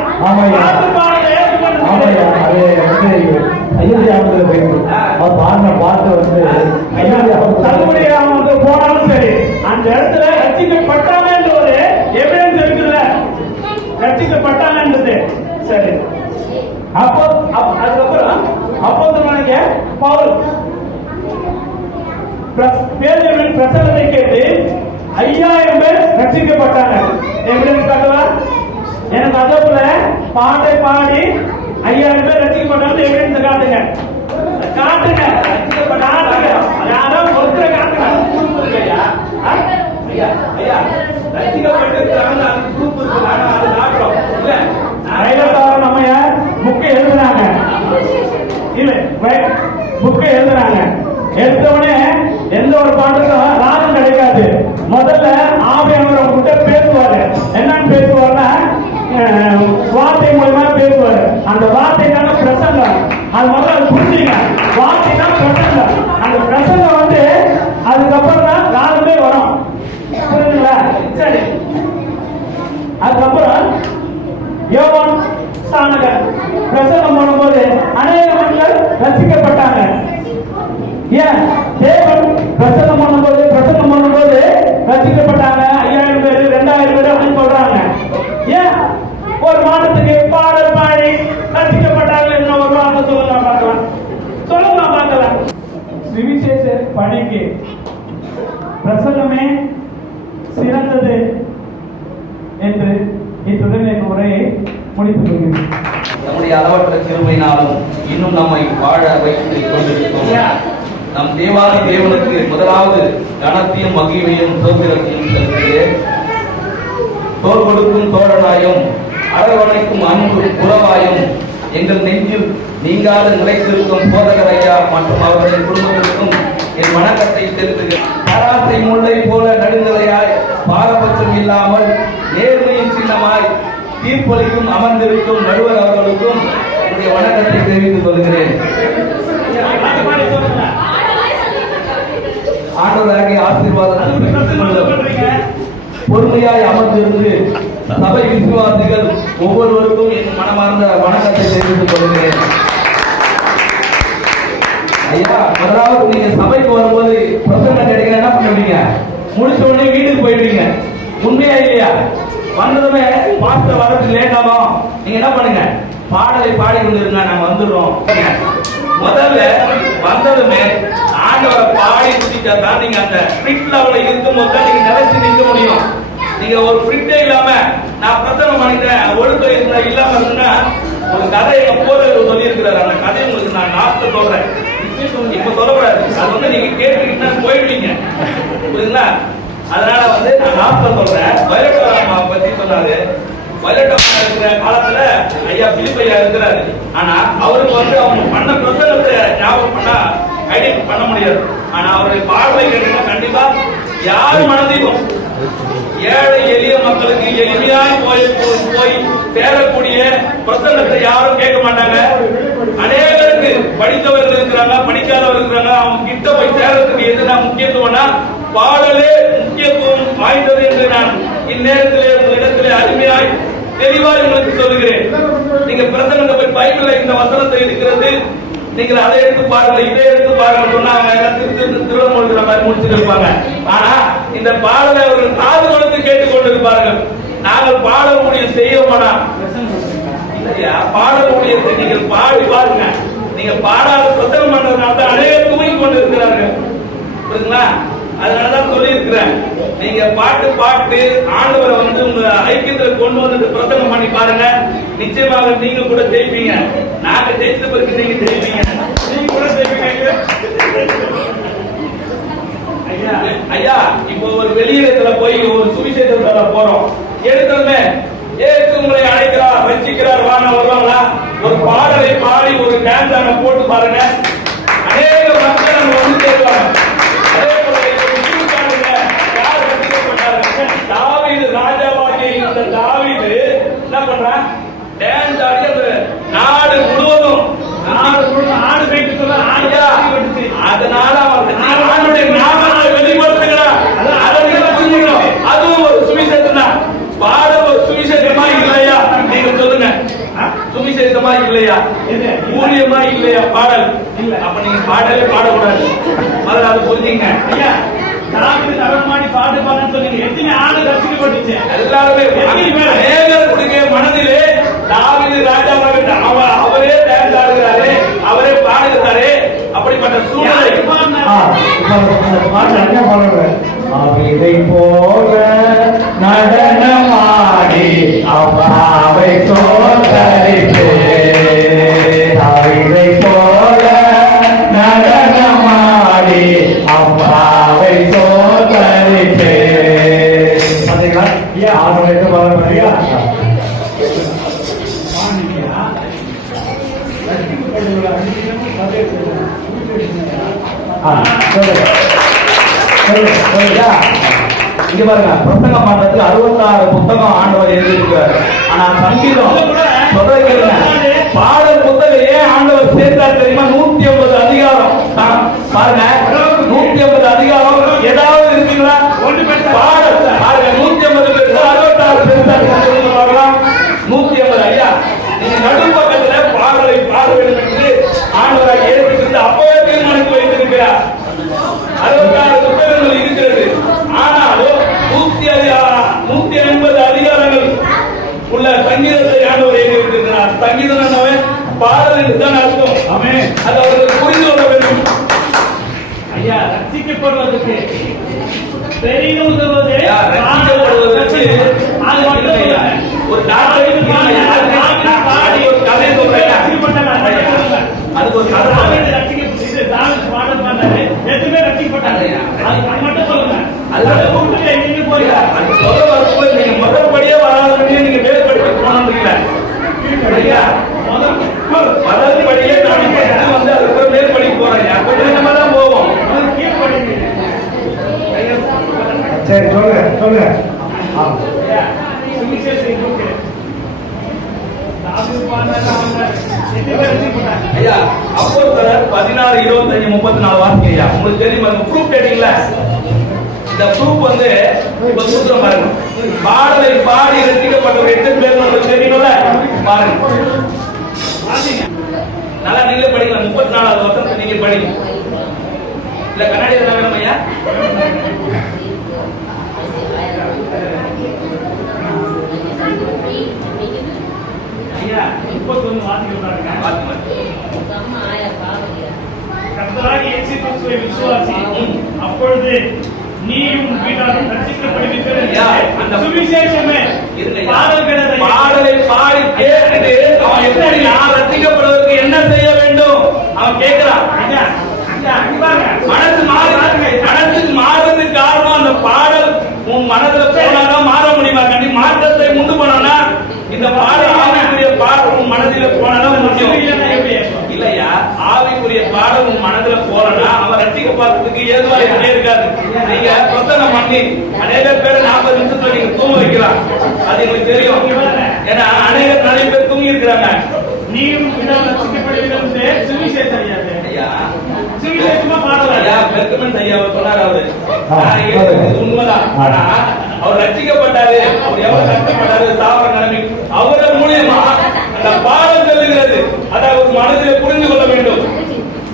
போனாலும் சரி, அந்த இடத்துல ரசிக்கப்பட்டாங்க என்ற ஒரு எவிடன்ஸ் இருக்குல்ல, ரசிக்கப்பட்டாங்கன்றது. சரி, அதுக்கப்புறம் அப்போஸ்தலனாகிய பவுல் பேதுருவின் பிரசங்கத்தை கேட்டு 5000 பேர் ரட்சிக்கப்பட்டாங்க. எவிடன்ஸ் காட்டவா? எனக்கு அதோட பாட்டை பாடி 5000 பேர் ரட்சிக்கப்பட்டாங்க. எவிடன்ஸ் காட்டுங்க. யாரோ ஒருத்தர் காட்டுங்க. புக்கை எழுதுறாங்க. புக்கை எழுதுறாங்க. எடுத்தவனே எந்த ஒரு பாட்டுக்கும் ராகம் கிடைக்காது. முதல்ல ஆவியானவர் உங்ககிட்ட பேசுவாரு. என்னன்னு பேசுவாருன்னா வார்த்தை மூலமா பேசுவாரு. அந்த வார்த்தை தானே பிரசங்கம். அது முதல்ல புரிஞ்சுங்க. வார்த்தை தான் பிரசங்கம். அந்த பிரசங்கம் வந்து அதுக்கப்புறம் தான் காலமே வரும். புரியுதுங்களா? சரி, அதுக்கப்புறம் யோவான் ஸ்நானகர் பிரசங்கம் பண்ணும்போது அநேக மக்கள் ரசிக்கப்பட்டாங்க. ஏன்? தேவன் பிரசங்கம் பண்ணும்போது ரசிக்கப்பட்டாங்க. 5000 பேர் 2000 பேர் அப்படின்னு சொல்றாங்க. ஏன்? ஒரு மாதத்துக்கு பாடல் பாடி ரசிக்கப்பட்டாங்க. என்ன ஒரு வார்த்தை சொல்லலாம் பார்க்கலாம். சுவிசேஷ பணிக்கு பிரசங்கமே சிறந்தது என்று இத்துடன் என் உரையை முடித்துக் கொள்கிறேன். நம்முடைய அளவற்ற கிருபையினாலும் இன்னும் நம்மை வாழ வைத்துக் கொண்டிருக்கிறோம். நம் தேவாதி தேவனுக்கு முதலாவது கனத்தையும் மகிமையும் சோதரத்தையும் செலுத்துகிறேன். தோல் கொடுக்கும் தோழனாயும் அரவணைக்கும் அன்பு உறவாயும் எங்கள் நெஞ்சில் நீங்காத நிலைத்திருக்கும் போதகர் ஐயா மற்றும் அவர்களின் குடும்பத்திற்கும் என் வணக்கத்தை செலுத்துகிறேன். தராசை முல்லை போல நடுநிலையாய் பாரபட்சம் இல்லாமல் நேர்மையின் சின்னமாய் தீர்ப்பளிக்கும் அமர்ந்திருக்கும் நடுவர் அவர்களுக்கும் என்னுடைய வணக்கத்தை தெரிவித்துக் கொள்கிறேன். ஆண்டவராகிய ஆசீர்வாதத்தை பொறுமையாய் அமர்ந்திருந்து சபை விசுவாசிகள் ஒவ்வொருவருக்கும் என் மனமார்ந்த வணக்கத்தை தெரிவித்துக் கொள்கிறேன். ஐயா, முதலாவது நீங்க சபைக்கு வரும்போது பிரசங்கம் கிடைக்க என்ன பண்ணுவீங்க? முடிச்ச உடனே வீட்டுக்கு போயிடுவீங்க. உண்மையா இல்லையா? வந்ததுமே மாஸ்டர் வரது லேட் ஆகும். நீங்க என்ன பண்ணுங்க? பாடலை பாடி கொண்டிருங்க, நாங்க வந்துடுறோம். முதல்ல வந்ததுமே ஆண்டவரை பாடி குடிச்சா தான் நீங்க அந்த ஃபிட் லெவல்ல இருக்கும் போது தான் நீங்க நிலைச்சு நிற்க முடியும். நீங்க ஒரு ஃபிட்டே இல்லாம நான் பிரசங்கம் பண்ணிட்டேன் ஒழுக்கம் இல்லாம இருந்தா ஒரு கதை எங்க போதவர் சொல்லி இருக்கிறாரு. அந்த கதையை உங்களுக்கு நான் நாட்கள் சொல்றேன். இப்ப சொல்லக்கூடாது. அது வந்து நீங்க கேட்டுக்கிட்டு போயிடுவீங்க. புரியுதுங்களா? அதனால வந்து நான் நாட்கள் சொல்றேன். வயலட்டா பத்தி சொன்னாரு. வயலட்டா இருக்கிற காலத்துல ஐயா பிலிப்பையா இருக்கிறாரு. ஆனா அவருக்கு வந்து அவங்க பண்ண பிரசங்கத்தை ஞாபகம் பண்ணா ஐடென்டி பண்ண முடியாது. ஆனா அவருடைய பாடலை கேட்டீங்கன்னா கண்டிப்பா யார் மனதிலும் ஏழை எளிய மக்களுக்கு எளிமையாய் போய் சேரக்கூடிய பிரசங்கத்தை யாரும் கேட்க மாட்டாங்க. அநேகருக்கு படித்தவர்கள் இருக்கிறாங்க, படிக்காதவர்கள் இருக்கிறாங்க. அவங்க கிட்ட போய் சேரத்துக்கு எதுனா முக்கியத்துவம்னா பாடலே முக்கியத்துவம் வாய்ந்தது என்று நான் இந்நேரத்திலே உங்களிடத்திலே அருமையாய் தெளிவாய் உங்களுக்கு சொல்லுகிறேன். நீங்க பிரசங்கத்தை போய் பைபிள்ல இந்த வசனத்தை இருக்கிறது, நீங்கள் அதை எடுத்து பாருங்க, இதை எடுத்து பாருங்க சொன்னா திருவண்ணாமலை மாதிரி முடிச்சுட்டு இருப்பாங்க. ஆனா இந்த பாடலை அவர்கள் காது கொடுத்து கேட்டுக் கொண்டிருப்பார்கள். நாங்கள் பாடல் ஊழியம் செய்யவோம்னா இல்லையா? பாடல் ஊழியத்தை நீங்கள் பாடி பாருங்க. நீங்க பாடாத பிரசங்கம் பண்றதுனால தான் அநேகர் தூங்கி கொண்டு இருக்கிறார்கள். புரியுதுங்களா? அதனாலதான் சொல்லி இருக்கிறேன். நீங்க பாட்டு ஆண்டவரை வந்து உங்க ஐக்கியத்தில் கொண்டு வந்து பிரசங்கம் பண்ணி பாருங்க. நிச்சயமாக நீங்க கூட ஜெயிப்பீங்க. நாங்க ஜெயிச்ச பிறகு நீங்க ஜெயிப்பீங்க. நீங்க கூட ஜெயிப்பீங்க. ஐயா, இப்போ ஒரு வெளியிடத்துல போய் ஒரு சுவிசேஷத்துல போறோம். எடுத்ததுமே ஏசு உங்களை அழைக்கிறார், ரட்சிக்கிறார், வாங்க வருவாங்களா? ஒரு பாடலை பாடி ஒரு டான்ஸ் ஆன போட்டு பாருங்க. அநேக மக்கள் அங்க வந்து சேருவாங்க. அதே போல யார் ரட்சிக்கப்பட்டார்கள்? தாவீது ராஜாவாகிய இந்த தாவீது என்ன பண்றான்? டான்ஸ் ஆடி அந்த நாடு முழுவதும் ஆடு போயிட்டு சொல்ல ஆடியா. அதனால அவனுடைய நாமத்தை வெளிப்படுத்துகிறார். அதை நீங்க புரிஞ்சுக்கணும். அதுவும் ஒரு சுவிசேஷம் தான். பாட ஒரு சுவிசேஷமா இல்லையா? நீங்க சொல்லுங்க. சுவிசேஷமா இல்லையா? ஊழியமா இல்லையா? பாடல் இல்ல. அப்ப நீங்க பாடலே பாடக்கூடாது. முதல்ல அதை புரிஞ்சுங்க. ஐயா, தாவீது அரண்மனை பாட்டு பாடுன்னு சொன்னீங்க. எத்தனை ஆடு ரட்சிக்கப்பட்டுச்சு? எல்லாருமே அநேகருடைய மனதிலே தாவீது ராஜாவாக அவரே டான்ஸ் ஆடுகிறாரே, அவரே பாடுகிறாரே. அப்படிப்பட்ட சூழ்நிலை அவை போல நடனமாடி அப்பாவை தோற்றரிப்பே. அவை போல நடனமாடி அப்பாவை தோற்றரிப்பே. பாத்தீங்களா? ஆறு பாடம் பண்ணியா? இங்க பாருங்க, பிரசங்கம் பண்றதுக்கு 66 புத்தகம் ஆண்டவர் எழுதியிருக்கிறார். ஆனா சங்கீதம் சொல்றது கேளுங்க, பாடல் புத்தகம் ஏன் ஆண்டவர் சேர்த்தார் தெரியுமா? 150 அதிகாரம். பாருங்க, 150 அதிகாரம் ஏதாவது இருக்குங்களா? பாடல் பாருங்க, 150 பேருக்கு 66 பேருக்கு பார்க்கலாம். 150. ஐயா, நீங்க நடு பக்கத்துல பாடலை பாட வேண்டும் என்று ஆண்டவராக ஏற்படுத்தி அப்பவே தீர்மானித்து வைத்திருக்கிறார். 66 புத்தகங்கள் இருக்கிறது. ஆனாலும் 150 அதிகாரங்கள் உள்ள சங்கீதத்தை ஆண்டவர் எழுதியிருக்கிறார். சங்கீதம் என்னவே பாடல் என்று தான் அர்த்தம். ஆமென். அது அவர்களுக்கு புரிந்து கொள்ள வேண்டும். ஐயா, ரட்சிக்கப்படுவதற்கு பெரிதும் உதவுவது ஐயா, ரட்சிக்கப்படுவதற்கு அது மட்டும் இல்ல. ஒரு டாக்டருக்கு ஒரு கதை சொல்றேன். அதுக்கு ஒரு கதை சொல்றேன். இது தாவீது பாடல் பண்ணாரு, எதுவுமே ரட்சிக்கப்பட்டாரு. அது மட்டும் சொல்லுங்க. அது கூப்பிட்டு எங்க போய் அது சொல்ல வரும்போது நீங்க முதல்படியே வராதபடியே நீங்க மேல் படிக்க போனீங்களா? ஐயா, முதல் படியே நான் வந்து அதுக்கு மேல் படிக்க போறேன். கொஞ்சம் கொஞ்சமா தான் போவோம். சரி சொல்லுங்க. ஐயா, அப்போஸ்தலர் 16, 25, 34 வாசிங்க ஐயா. உங்களுக்கு தெரியுமா ப்ரூஃப் கேட்டீங்களா? இந்த ப்ரூஃப் வந்து இப்ப சூத்திரம் பாருங்க. பாடலை பாடி ரசிக்கப்பட்டவர் 8 பேர் உங்களுக்கு தெரியணும்ல? பாருங்க, நல்லா நீங்களே படிக்கலாம். 34வது வசனத்தை நீங்க படிங்க. இல்ல கண்ணாடி என்ன வேணும் ஐயா? ஐயா, 31 வாசிக்கிறாங்க. கர்த்தராகிய இயேசு கிறிஸ்துவை விசுவாசி, அப்பொழுது நீயும் வீட்டாரும் ரட்சிக்கப்படுவீர்கள். ஐயா, அந்த சுவிசேஷமே பாடல் கிடையாது. பாடலை பாடி கேட்டு அவன் எப்படி நான் ரசிக்கப்படுவதற்கு என்ன செய்ய வேண்டும் அவன் கேட்கிறான். ஐயா, அங்க பாருங்க. மனசு மாறுறதுக்கு காரணம் அந்த பாடல் உன் மனதுல போனாதான் மாற முடியுமா? கண்டி மாற்றத்தை உண்டு பண்ணனா இந்த பாடல் ஆவிக்குரிய பாடல் உன் மனதில போனாதான் முடியும். இல்லையா, ஆவிக்குரிய பாடல் உன் மனதுல போறனா அவன் ரட்சிக்கப்படுறதுக்கு ஏதுவா இருக்காது. நீங்க பிரசங்கம் பண்ணி அநேக பேரை 40 நிமிஷத்துல நீங்க தூங்க வைக்கலாம். அது எங்களுக்கு தெரியும். ஏன்னா நிறைய பேர் தூங்கி இருக்கிறாங்க. நீயும் ரட்சிக்கப்படுவீர்கள் சுவிசேஷம் ஐயா. சுவிசேஷமா பாடல் ஐயா, பெருக்கமன் ஐயா சொன்னார். அவரு உண்மைதான். ஆனா அவர் ரட்சிக்கப்பட்டாரு. அவர் எவ்வளவு கஷ்டப்பட்டாரு சாவர நிலைமை அவர்கள் மூலியமா அந்த பாடம் செல்லுகிறது. அதை அவர் மனதில் புரிந்து கொள்ள வேண்டும்.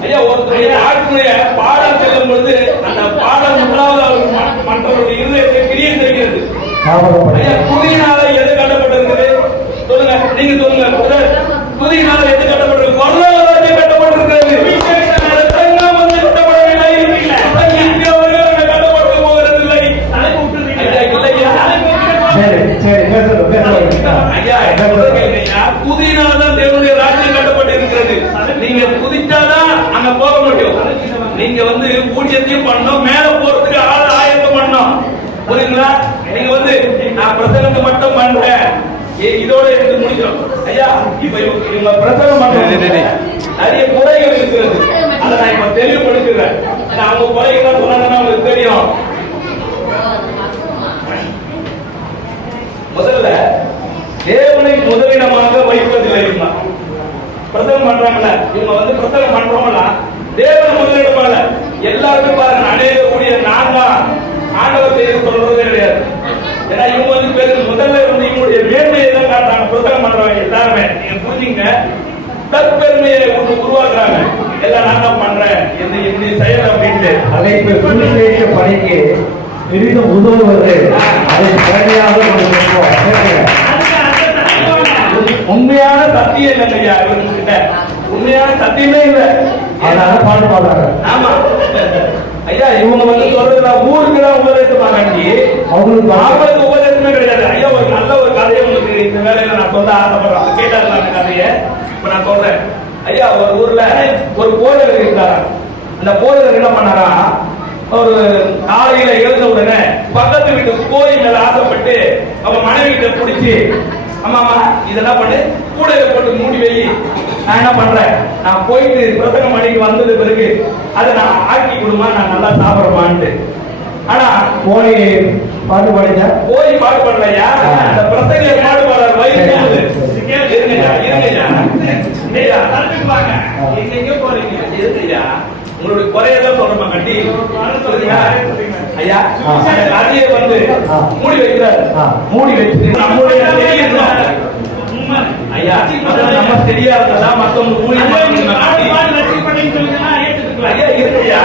ஐயா, ஒருத்தருடைய ஆட்சியுடைய பாடம் செல்லும் பொழுது அந்த பாடம் முதலாவது அவர் மற்றவருடைய இருதயத்தை கிரியை செய்கிறது. ஐயா, புதியனால எது கட்டப்பட்டிருக்குது சொல்லுங்க, நீங்க சொல்லுங்க. புதியனால எது கட்டப்பட்டிருக்கு? பொருளாதாரத்தை கட்டப்பட்டிருக்கிறது. புதினால்தான் தேவனுடைய ராஜ்யம் கட்டப்பட்டு இருக்கிறது. நீங்க புதிச்சாதான் அங்க போக முடியும். நீங்க வந்து ஊழியத்தையும் பண்ணணும், மேல போறதுக்கு ஆள் ஆயத்தம் பண்ணணும். புரியுங்களா? நீங்க வந்து நான் பிரசங்கத்தை மட்டும் பண்றேன் இதோட எடுத்து முடிக்கிறோம். ஐயா, இப்ப இவங்க பிரசங்கம் பண்றது நிறைய குறைகள் இருக்கிறது. அதை நான் இப்ப தெளிவுபடுத்துறேன். அவங்க குறைகள் சொன்னாங்கன்னா உங்களுக்கு தெரியும். முதல்ல தேவனை முதலிடமாக வைப்பதில்லை. பிரசங்கம் பண்றாங்கல்ல, இவங்க வந்து பிரசங்கம் பண்றவங்களா தேவனை முதலிடமாக எல்லாருமே பாருங்க. அநேக கூடிய நான் தான் ஆண்டவர் செய்து சொல்றதே கிடையாது. ஏன்னா இவங்க வந்து பேரு முதல்ல வந்து இவங்களுடைய மேன்மையை தான் காட்டுறாங்க. பிரசங்கம் பண்றவங்க எல்லாருமே நீங்க புரிஞ்சுங்க, தற்பெருமையை உருவாக்குறாங்க. எல்லாம் நான் தான் பண்றேன் என்னுடைய செயல் அப்படின்ட்டு அதை சுவிசேஷ பணிக்கு பெரிதும் உதவுவது அதை சரியாக உண்மையான சத்தியம் இல்லைங்க ஐயா. இவர்கிட்ட உண்மையான சத்தியமே இல்லை. அதனால பாட்டு பாடுறாங்க. ஆமா ஐயா, இவங்க வந்து சொல்றதுல ஊருக்கு தான் உபதேசமாகி அவங்களுக்கு உபதேசமே கிடையாது. ஐயா, ஒரு நல்ல ஒரு கதையை உங்களுக்கு இந்த வேலையில நான் சொல்ல ஆசைப்படுறேன். கேட்டாரு அந்த கதையை இப்ப நான் சொல்றேன். ஐயா, ஒரு ஊர்ல ஒரு போதகர் இருந்தாரா. அந்த போதகர் என்ன பண்ணாரா, ஒரு காலையில எழுந்த உடனே பக்கத்து வீட்டு கோயில் மேல ஆசைப்பட்டு அவங்க மனைவி கிட்ட பிடிச்சி, ஆமாமா இதெல்லாம் பண்ணு, கூடையில போட்டு மூடி வை, நான் என்ன பண்றேன், நான் போயிட்டு பிரசங்கம் பண்ணிட்டு வந்தது பிறகு அதை நான் ஆக்கி கொடுமா, நான் நல்லா சாப்பிடுறேன்ட்டு. ஆனா போய் பாட்டு பாடிட்டா போய் பாட்டு பாடலையா அந்த பிரசங்க பாடுவார் வயிறு இருங்கய்யா ஐயா தரத்துக்கு வாங்க எங்க போறீங்க இருங்கய்யா உங்களுடைய குறையெல்லாம் சொல்றமா கட்டி ஐயா அதையே வந்து மூடி வைக்கிறார் மூடி வச்சு நம்முடைய ஐயா நம்ம சரியா இருக்கா மத்தவங்க கூலி ஐயா இருக்கையா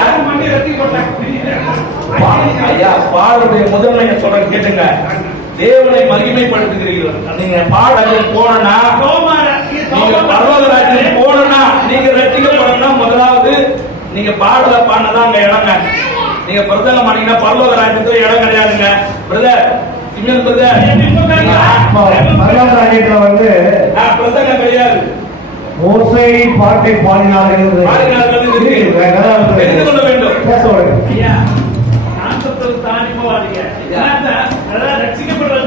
ஐயா பாடலுடைய முதன்மையை சொல்றேன் கேட்டுங்க. தேவனை மகிமைப்படுத்துகிறீர்கள். நீங்க பாடல் போனா நீங்க பரலோகராஜ்யம் போனா நீங்க ரட்சிக்கப்படணும்னா முதலாவது நீங்க பாடல பாடினதான் அங்க இடங்க. நீங்க பிரசங்கம் பண்ணீங்கன்னா பரலோகராஜ்யத்துல இடம் கிடையாதுங்க. பிரதர் இன்னும் பிரதர் பரலோகராஜ்யத்துல வந்து பிரசங்கம் கிடையாது. மோசே பாட்டை பாடினார்கள் தெரிந்து கொள்ள வேண்டும். பேச ஐயா நாற்பது தாண்டி போவாதீங்க.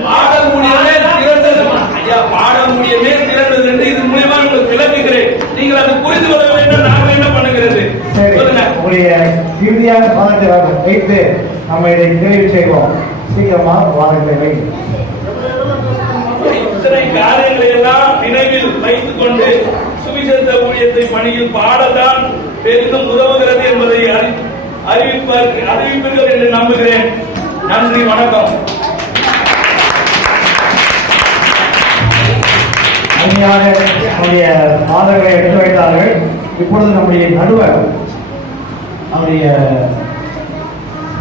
பாடல் மூலியமே திரண்டது ஐயா, பாடல் மூலியமே திரண்டது என்று இது மூலியமா உங்களுக்கு விளக்குகிறேன். நீங்கள் அதை புரிந்து கொள்ள வேண்டும். நாம என்ன பண்ணுகிறது சொல்லுங்க. உங்களுடைய இறுதியான பாதத்தை வைத்து நம்ம இதை நிறைவு செய்வோம். சீக்கிரமா வாதத்தை வை. இத்தனை காரியங்களை எல்லாம் நினைவில் வைத்துக் கொண்டு சுவிசேஷ ஊழியத்தை பணியில் பாடத்தான் பெரிதும் உதவுகிறது என்பதை அறிவிப்பீர்கள் என்று நம்புகிறேன். நன்றி, வணக்கம். அருமையாக நம்முடைய மாதங்களை எடுத்து வைத்தார்கள். இப்பொழுது நம்முடைய நடுவர் நம்முடைய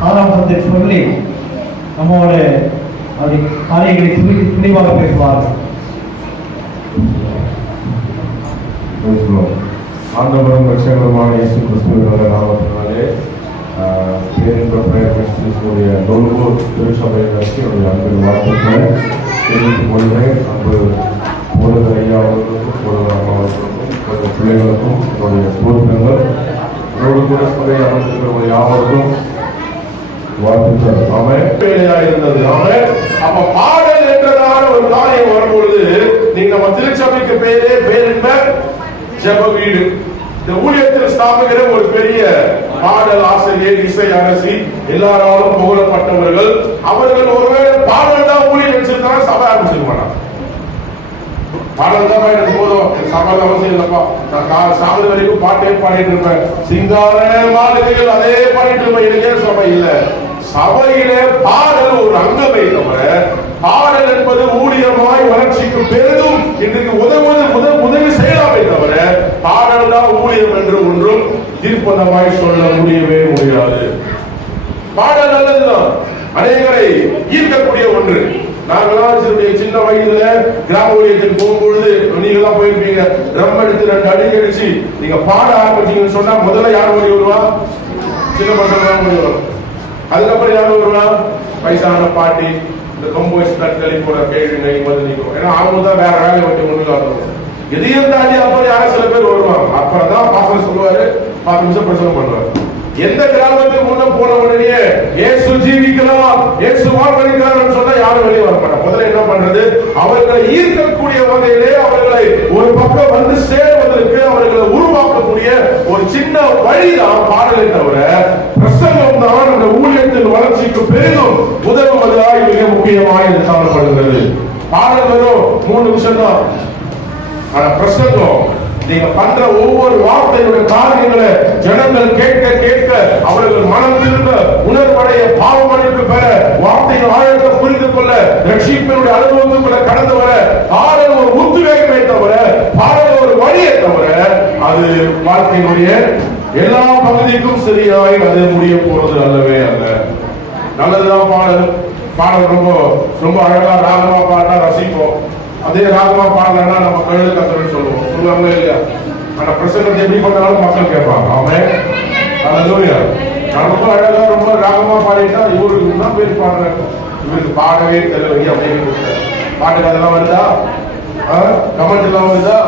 ஆரம்பத்தை சொல்லி நம்மோடு அப்படி காரியங்களை துணிவாக பேசுவார்கள். ஆண்டவரும் ரட்சகருமான இயேசு கிறிஸ்துவின் நாமத்தினாலே பேரின்ப பிரேயர் மினிஸ்ட்ரீஸுடைய நூல்கூர் திருச்சபையை நோக்கி என்னுடைய அன்பின் வாழ்த்துக்களை தெரிவித்துக் கொள்கிறேன். அன்பு போதகர் ஐயா அவர்களுக்கும் போதகர் அம்மா அவர்களுக்கும் என்னுடைய பிள்ளைகளுக்கும் என்னுடைய பொறுப்பினர்கள் என்னோடு கூட சபையை அமைந்திருக்கிற யாவருக்கும் வாழ்த்துக்கள். இருந்தது அப்ப பாடல் என்றதான ஒரு காரியம் வரும்பொழுது நீங்க நம்ம திருச்சபைக்கு பேரின்ப ஜெப வீடு. இந்த ஊழியத்தில் ஸ்தாபிக்கிற ஒரு பெரிய பாடல் ஆசிரியர், இசை அரசி, எல்லாராலும் புகழப்பட்டவர்கள். அவர்கள் ஒருவேளை பாடல் தான் ஊழியர் வச்சிருந்தாங்க, சபை ஆரம்பிச்சிருக்க மாட்டாங்க. பாடல் தான் எனக்கு போதும், சபை அவசியம் இல்லப்பா, நான் சாமி வரைக்கும் பாட்டே பாடிட்டு இருப்பேன், சிங்கார மாளிகைகள் அதே பாடிட்டு இருப்பேன், எனக்கு சபை இல்லை. சபையிலே பாடல் ஒரு அங்கமே தவிர பாடல் என்பது ஊழியமாய் வளர்ச்சிக்கு பெரிதும் இன்றைக்கு உதவி செய்யலாமே தவிர பாடல் தான் ஊழியம் என்று ஒன்றும் தீர்ப்பதமாய் சொல்ல முடியவே முடியாது. பாடல் நல்லதுதான், அநேகரை ஈர்க்கக்கூடிய ஒன்று. நாங்களாம் சின்ன வயதுல கிராம ஊழியத்தில் போகும்பொழுது நீங்களாம் போயிருப்பீங்க, ட்ரம் எடுத்து 2 அடி அடிச்சு நீங்க பாட ஆரம்பிச்சீங்கன்னு சொன்னா முதல்ல யார் ஓடி வருவா? சின்ன பசங்க தான் ஓடி வரும். அதுக்கப்புறம் யாரும் வருவா? வயசான பாட்டி, இந்த கம்போஸ் தட்டலி போற கேள்வி வந்து நிற்கும். ஏன்னா அவங்க தான் வேற வேலையை வச்சு முன்னுக்கு வரணும். எதையும் தாண்டி அப்புறம் யாரும் சில பேர் வருவாங்க. அப்புறம் தான் பாசம் சொல்லுவாரு, 10 நிமிஷம் பிரசவம் பண்ணுவாரு. எந்த கிராமத்துக்கு முன்ன போன உடனே இயேசு ஜீவிக்கலாம், இயேசு வாழ்வழிக்கிறார் சொன்னா யாரும் வெளியே வர மாட்டாங்க. முதல்ல என்ன பண்றது? அவர்களை ஈர்க்கக்கூடிய வகையிலே அவர்களை ஒரு பக்கம் வந்து சேர்வதற்கு அவர்களை உருவாக்கக்கூடிய ஒரு சின்ன வழிதான் பாடலை தவிர பிரசங்கம் தான் அந்த ஊழியத்தின் வளர்ச்சிக்கு பெரிதும் உதவுவதாய் மிக முக்கியமாக இது காணப்படுகிறது. பாடல் வெறும் 3 நிமிஷம் தான். ஆனா பிரசங்கம் நீங்க பண்ற ஒவ்வொரு வார்த்தையுடைய காரியங்களை ஜனங்கள் கேட்க கேட்க அவர்கள் மனம் திரும்ப, உணர்வடைய, பாவமன்னிப்பு பெற, வார்த்தையின் ஆழத்தை புரிந்து கொள்ள, ரட்சிப்பினுடைய அனுபவத்துக்குள்ள கடந்து வர பாடல் ஒரு உத்வேகமே தவிர, பாடல் ஒரு வழியை தவிர அது வாழ்க்கையினுடைய எல்லா பகுதிக்கும் சரியாய் அது முடிய போறது அல்லவே அல்ல. நல்லதுதான் பாடல். பாடல் ரொம்ப ரொம்ப அழகா ராகமா பாடினா ரசிப்போம். அதே ராகமா பாடலன்னா நம்ம கழுது கத்துறோம்னு சொல்லுவாங்க இல்லையா? ஆனா பிரசங்கத்தை எப்படி பண்ணாலும் மக்கள் கேட்பாங்க. ஆமே, அல்லேலூயா. நான் ரொம்ப அழகா ரொம்ப ராகமா பாடிட்டா இவருக்கு தான் பேர் பாடுறாங்க, இவருக்கு பாடவே தெரியல அப்படின்னு பாட்டுக்கு அதெல்லாம் வருதா? கமெண்ட் எல்லாம் வருதா?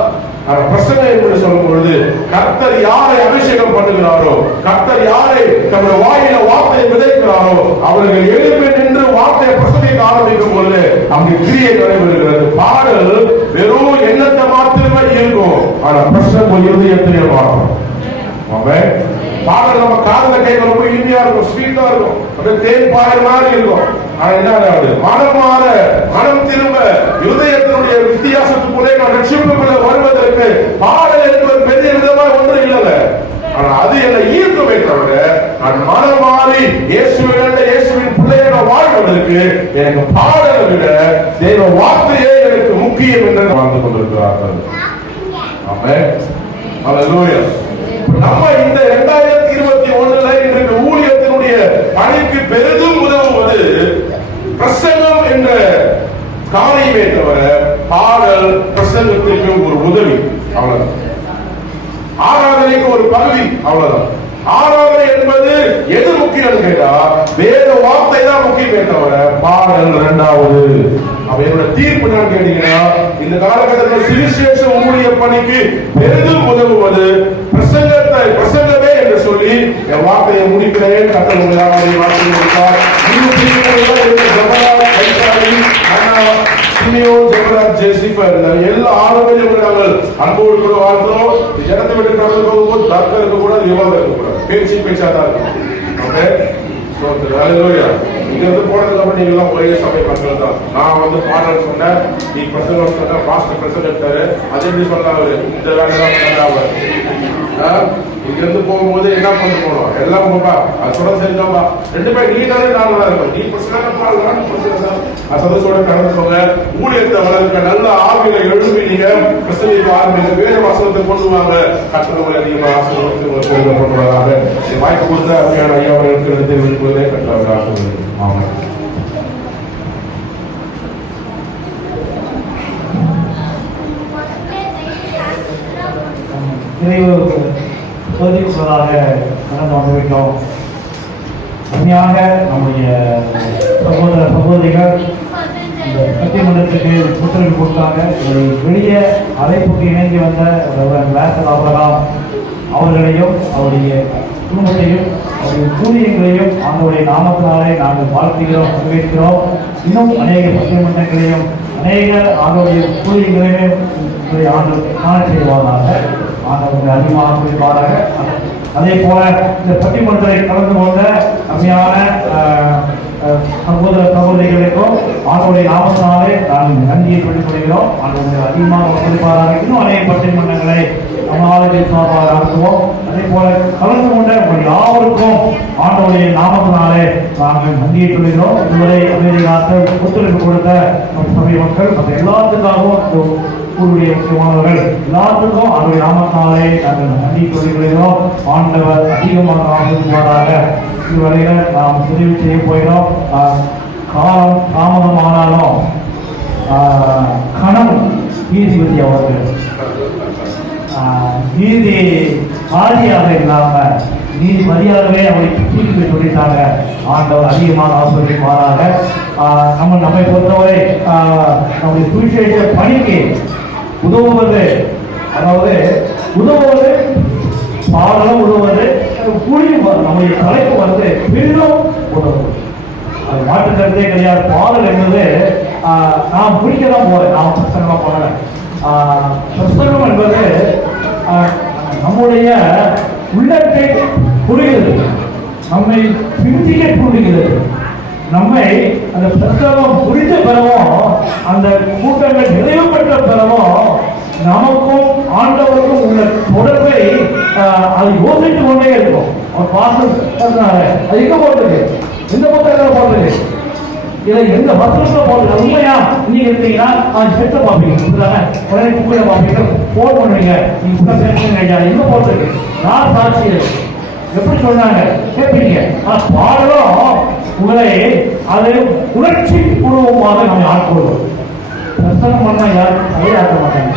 பிரசங்கம் என்று சொல்லும் பொழுது கர்த்தர் யாரை அபிஷேகம் பண்ணுகிறாரோ, கர்த்தர் யாரை தம்முடைய வாயில வார்த்தையை விதைக்கிறாரோ அவர்கள் எழுப்பி நின்று வார்த்தையை பிரசங்கிக்க ஆரம்பிக்கும் பொழுது அங்கு கிரியை நடைபெறுகிறது. பாடல் வெறும் எண்ணத்தை மாத்திரமே இருக்கும், ஆனா பிரசங்கம் இருதயத்திலே மாறும். பாடல் நம்ம காதுல கேட்க ரொம்ப இனிமையா இருக்கும், ஸ்வீட்டா இருக்கும், அப்படியே தேன் பாடல் மாதிரி இருக்கும். ஆனா என்ன ஆகுது? மனம் திரும்ப இருதயத்தினுடைய வித்தியாசத்துக்குள்ளே நான் ரட்சிப்புக்குள்ள வருவதற்கு பாடல் என்பது பெரிய விதமா ஒன்றும் இல்லைங்க. ஆனா அது என்னை ஈர்க்குமே தவிர நான் மனம் மாறி இயேசுவின் பிள்ளையாக வாழ்வதற்கு எனக்கு பாடலை விட தேவ வார்த்தையே எனக்கு முக்கியம் என்று வாழ்ந்து கொண்டிருக்கிறார்கள். ஆமென். ஹல்லேலூயா. நம்ம இந்த 2021 இன்றைக்கு ஊழியத்தினுடைய பணிக்கு பெரிதும் உதவுவது பிரசங்கம் என்ற காரியமே தவிர பாடல் பிரசங்கத்திற்கு ஒரு உதவி, அவ்வளவுதான். ஆராதனைக்கு ஒரு பகுதி, அவ்வளவுதான். ஆராதனை என்பது எது முக்கியம் கேட்டா வேத வார்த்தை தான் முக்கியமே தவிர பாடல் இரண்டாவது. அப்ப என்னோட தீர்ப்பு என்னன்னு கேட்டீங்கன்னா, இந்த காலகட்டத்தில் சுவிசேஷ ஊழிய பணிக்கு பெரிதும் உதவுவது பிரசங்கமே என்று சொல்லி என் வார்த்தையை முடிக்கிறேன். கர்த்தர் உங்களை வார்த்தையை கொடுத்தார். எல்லா ஆளுமையும் நாங்கள் அன்போடு கூட வாழ்கிறோம். இடத்தை விட்டு கடந்து போகும்போது தர்க்கம் இருக்கக்கூடாது, விவாதம் இருக்கக்கூடாது, பேச்சாதான் இருக்கும். இங்க இருந்து போனதுக்கு அப்புறம் நீங்க எல்லாம் ஒரே சபை மக்கள் தான். நான் பாடல் சொன்னேன், நீ பிரசங்கம் சொன்ன, மாஸ்டர் பிரசங்கம் எடுத்தாரு. அது எப்படி சொன்னாரு? இந்த வேலைதான் இங்க இருந்து போகும்போது என்ன பண்ண போனோம் எல்லாம் அது சொல்ல சரிதான்பா. 2 பேர் நீட்டாலே நாங்களா இருக்கும். நீ சதோஷோட கடந்து போங்க. ஊழியத்தை வளர்க்க நல்ல ஆவிகளை எழுப்பி நீங்க பிரசங்கிக்க ஆரம்பிங்க. வேற வசனத்தை கொண்டு வாங்க. கட்டணங்களை அதிகமாக ஆசிரியர் கொண்டு வராங்க. வாய்ப்பு கொடுத்த அருமையான ஐயா அவர்களுக்கு எடுத்து விடுவதே கட்டாக ஆசிரியர். ஆமாம். சோதிப்பதாக கடந்து வந்துவிட்டோம். உண்மையாக நம்முடைய சகோதரிகள் இந்த பட்டிமன்றத்துக்கு புத்தகம் கொடுத்தாங்க. வெளியே அழைப்புக்கு இணைந்து வந்த கிளாஸ் ஆபிரகாம் அவர்களையும் அவருடைய குடும்பத்தையும் அவருடைய ஊழியங்களையும் அவங்களுடைய நாமத்தினாலே நாங்கள் வாழ்த்துகிறோம், வரவேற்கிறோம். இன்னும் அநேக பட்டிமன்றங்களையும் அநேக அவருடைய ஊழியங்களையும் ஆண்டு காண செய்வாராக, ஆண்டவர்கள் அதிகமாக குறிப்பாராக. அதே போல இந்த பட்டிமன்றத்தை கலந்து கொண்ட அருமையான சகோதரிகளுக்கும் ஆண்டவருடைய நாமத்தினாலே நாங்கள் நன்றியை சொல்லிக் கொள்கிறோம். ஆண்டவர்கள் அதிகமாக குறிப்பாராக. இன்னும் அநேக பட்டிமன்றங்களை நம்ம ஆளுநர் சார்பாக நடத்துவோம். அதே போல கலந்து கொண்ட உங்கள் யாவருக்கும் ஆண்டவருடைய நாமத்தினாலே நாங்கள் நன்றியை சொல்கிறோம். இதுவரை அமெரிக்காவில் ஒத்துழைப்பு கொடுத்த சபை மக்கள் மற்ற எல்லாத்துக்காகவும் ஊருடைய முக்கியமானவர்கள் எல்லாத்துக்கும் அவருடைய நாமத்தாலே நாங்கள் நன்றி சொல்லிக்கிறோம். ஆண்டவர் அதிகமாக ஆசிர்வாராக. இதுவரையில நாம் முடிவு செய்ய போயிடும். காலம் தாமதமானாலும் கணம் நீதிபதி அவர்கள் நீதி ஆதியாக இல்லாம நீதிபதியாகவே அவரை தீர்ப்பு சொல்லிட்டாங்க. ஆண்டவர் அதிகமாக ஆசிர்வாராக. நம்மை பொறுத்தவரை நம்முடைய சுவிசேஷ பணிக்கு உதவுவது, அதாவது உதவுவது பாடலும் உதவுவது, புரியும் நம்முடைய தலைப்பு பெரிதும் உதவுவது. அது மாற்று கருத்தே கிடையாது. பாடல் என்பது நான் பிடிக்கதான் போறேன், நான் பிரசங்கமா போனேன். பிரசங்கம் என்பது நம்முடைய உள்ளத்தை புரிகிறது, நம்மை சிந்திக்க புரிகிறது. நம்மை அந்த பிரசங்கம் புரிந்த பிறவும், அந்த கூட்டங்கள் நிறைவு பெற்ற பிறவும் நமக்கும் ஆண்டவருக்கும் உள்ள தொடர்பை அதை யோசித்துக் கொண்டே இருக்கும். அவர் பாசம் அது எங்க போட்டிருக்கு, எந்த புத்தகத்தில் போட்டிருக்கு, இதை எந்த வசனத்துல போட்டிருக்கு. உண்மையா நீங்க இருக்கீங்கன்னா செட்ட பார்ப்பீங்க, உடனே குப்பையில பார்ப்பீங்க, போன் பண்ணுவீங்க, நீங்க கூட பேசுங்க, எங்க போட்டிருக்கு, நான் சாட்சி எப்படி சொன்னாங்க கேட்பீங்க. பாடலும் உங்களை அதை உணர்ச்சி பூர்வமாக நம்ம ஆட்கொள்வோம். தர்சனம் பண்ணா யாரும் தலையாக்க மாட்டாங்க.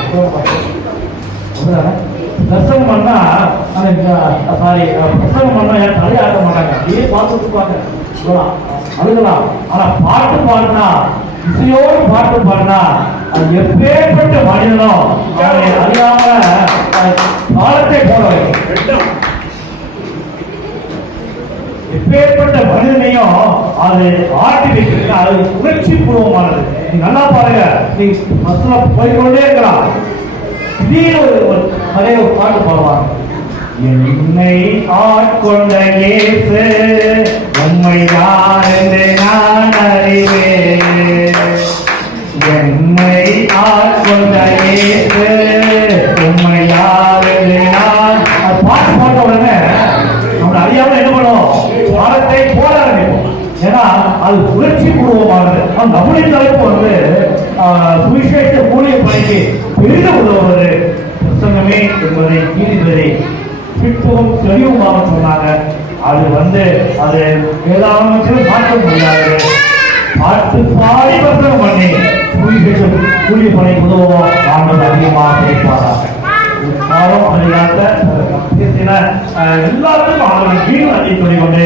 தர்சனம் பண்ணா பிரசங்கம் பண்ணா யாரும் தலையாக்க மாட்டாங்க. அப்படியே பார்த்துட்டு இருப்பாங்க, அழுகலாம். ஆனா பாட்டு பாடினா, இசையோடு பாட்டு பாடினா, அது எப்பேற்பட்ட மனிதனும் அவனை அறியாம காலத்தை போட வைக்கும். எப்பேற்பட்ட மனிதனையும் அது ஆட்டி வைக்கிறது. அது உணர்ச்சி பூர்வமானது. நீ நல்லா பாருங்க, நீ பஸ்ல போய்கொண்டே இருக்கலாம், திடீர்னு அதே ஒரு பாட்டு பாடுவாங்க. என்னை ஆட்கொண்ட இயேசு உம்மை யார் என்று நான் அறிவேன். அது புரட்சி பூர்வமானது. நம்முடைய தலைப்பு வந்து சுவிசேஷ ஊழிய பணிக்கு பெரிதும் உதவுவது பிரசங்கமே என்பதை நீதிபதி பிற்பும் தெளிவுமாக சொன்னாங்க. அது வந்து அது ஏதாவது மாற்ற முடியாது. பாட்டு பாடி பிரசங்கம் பண்ணி சுவிசேஷ ஊழிய பணிக்கு உதவுவோம். நாங்கள் அதிகமாக கிடைப்பாராக. எல்லாரும் அதிகாரத்தை எல்லாத்துக்கும் அவர்கள் வீடு அள்ளி கொண்டு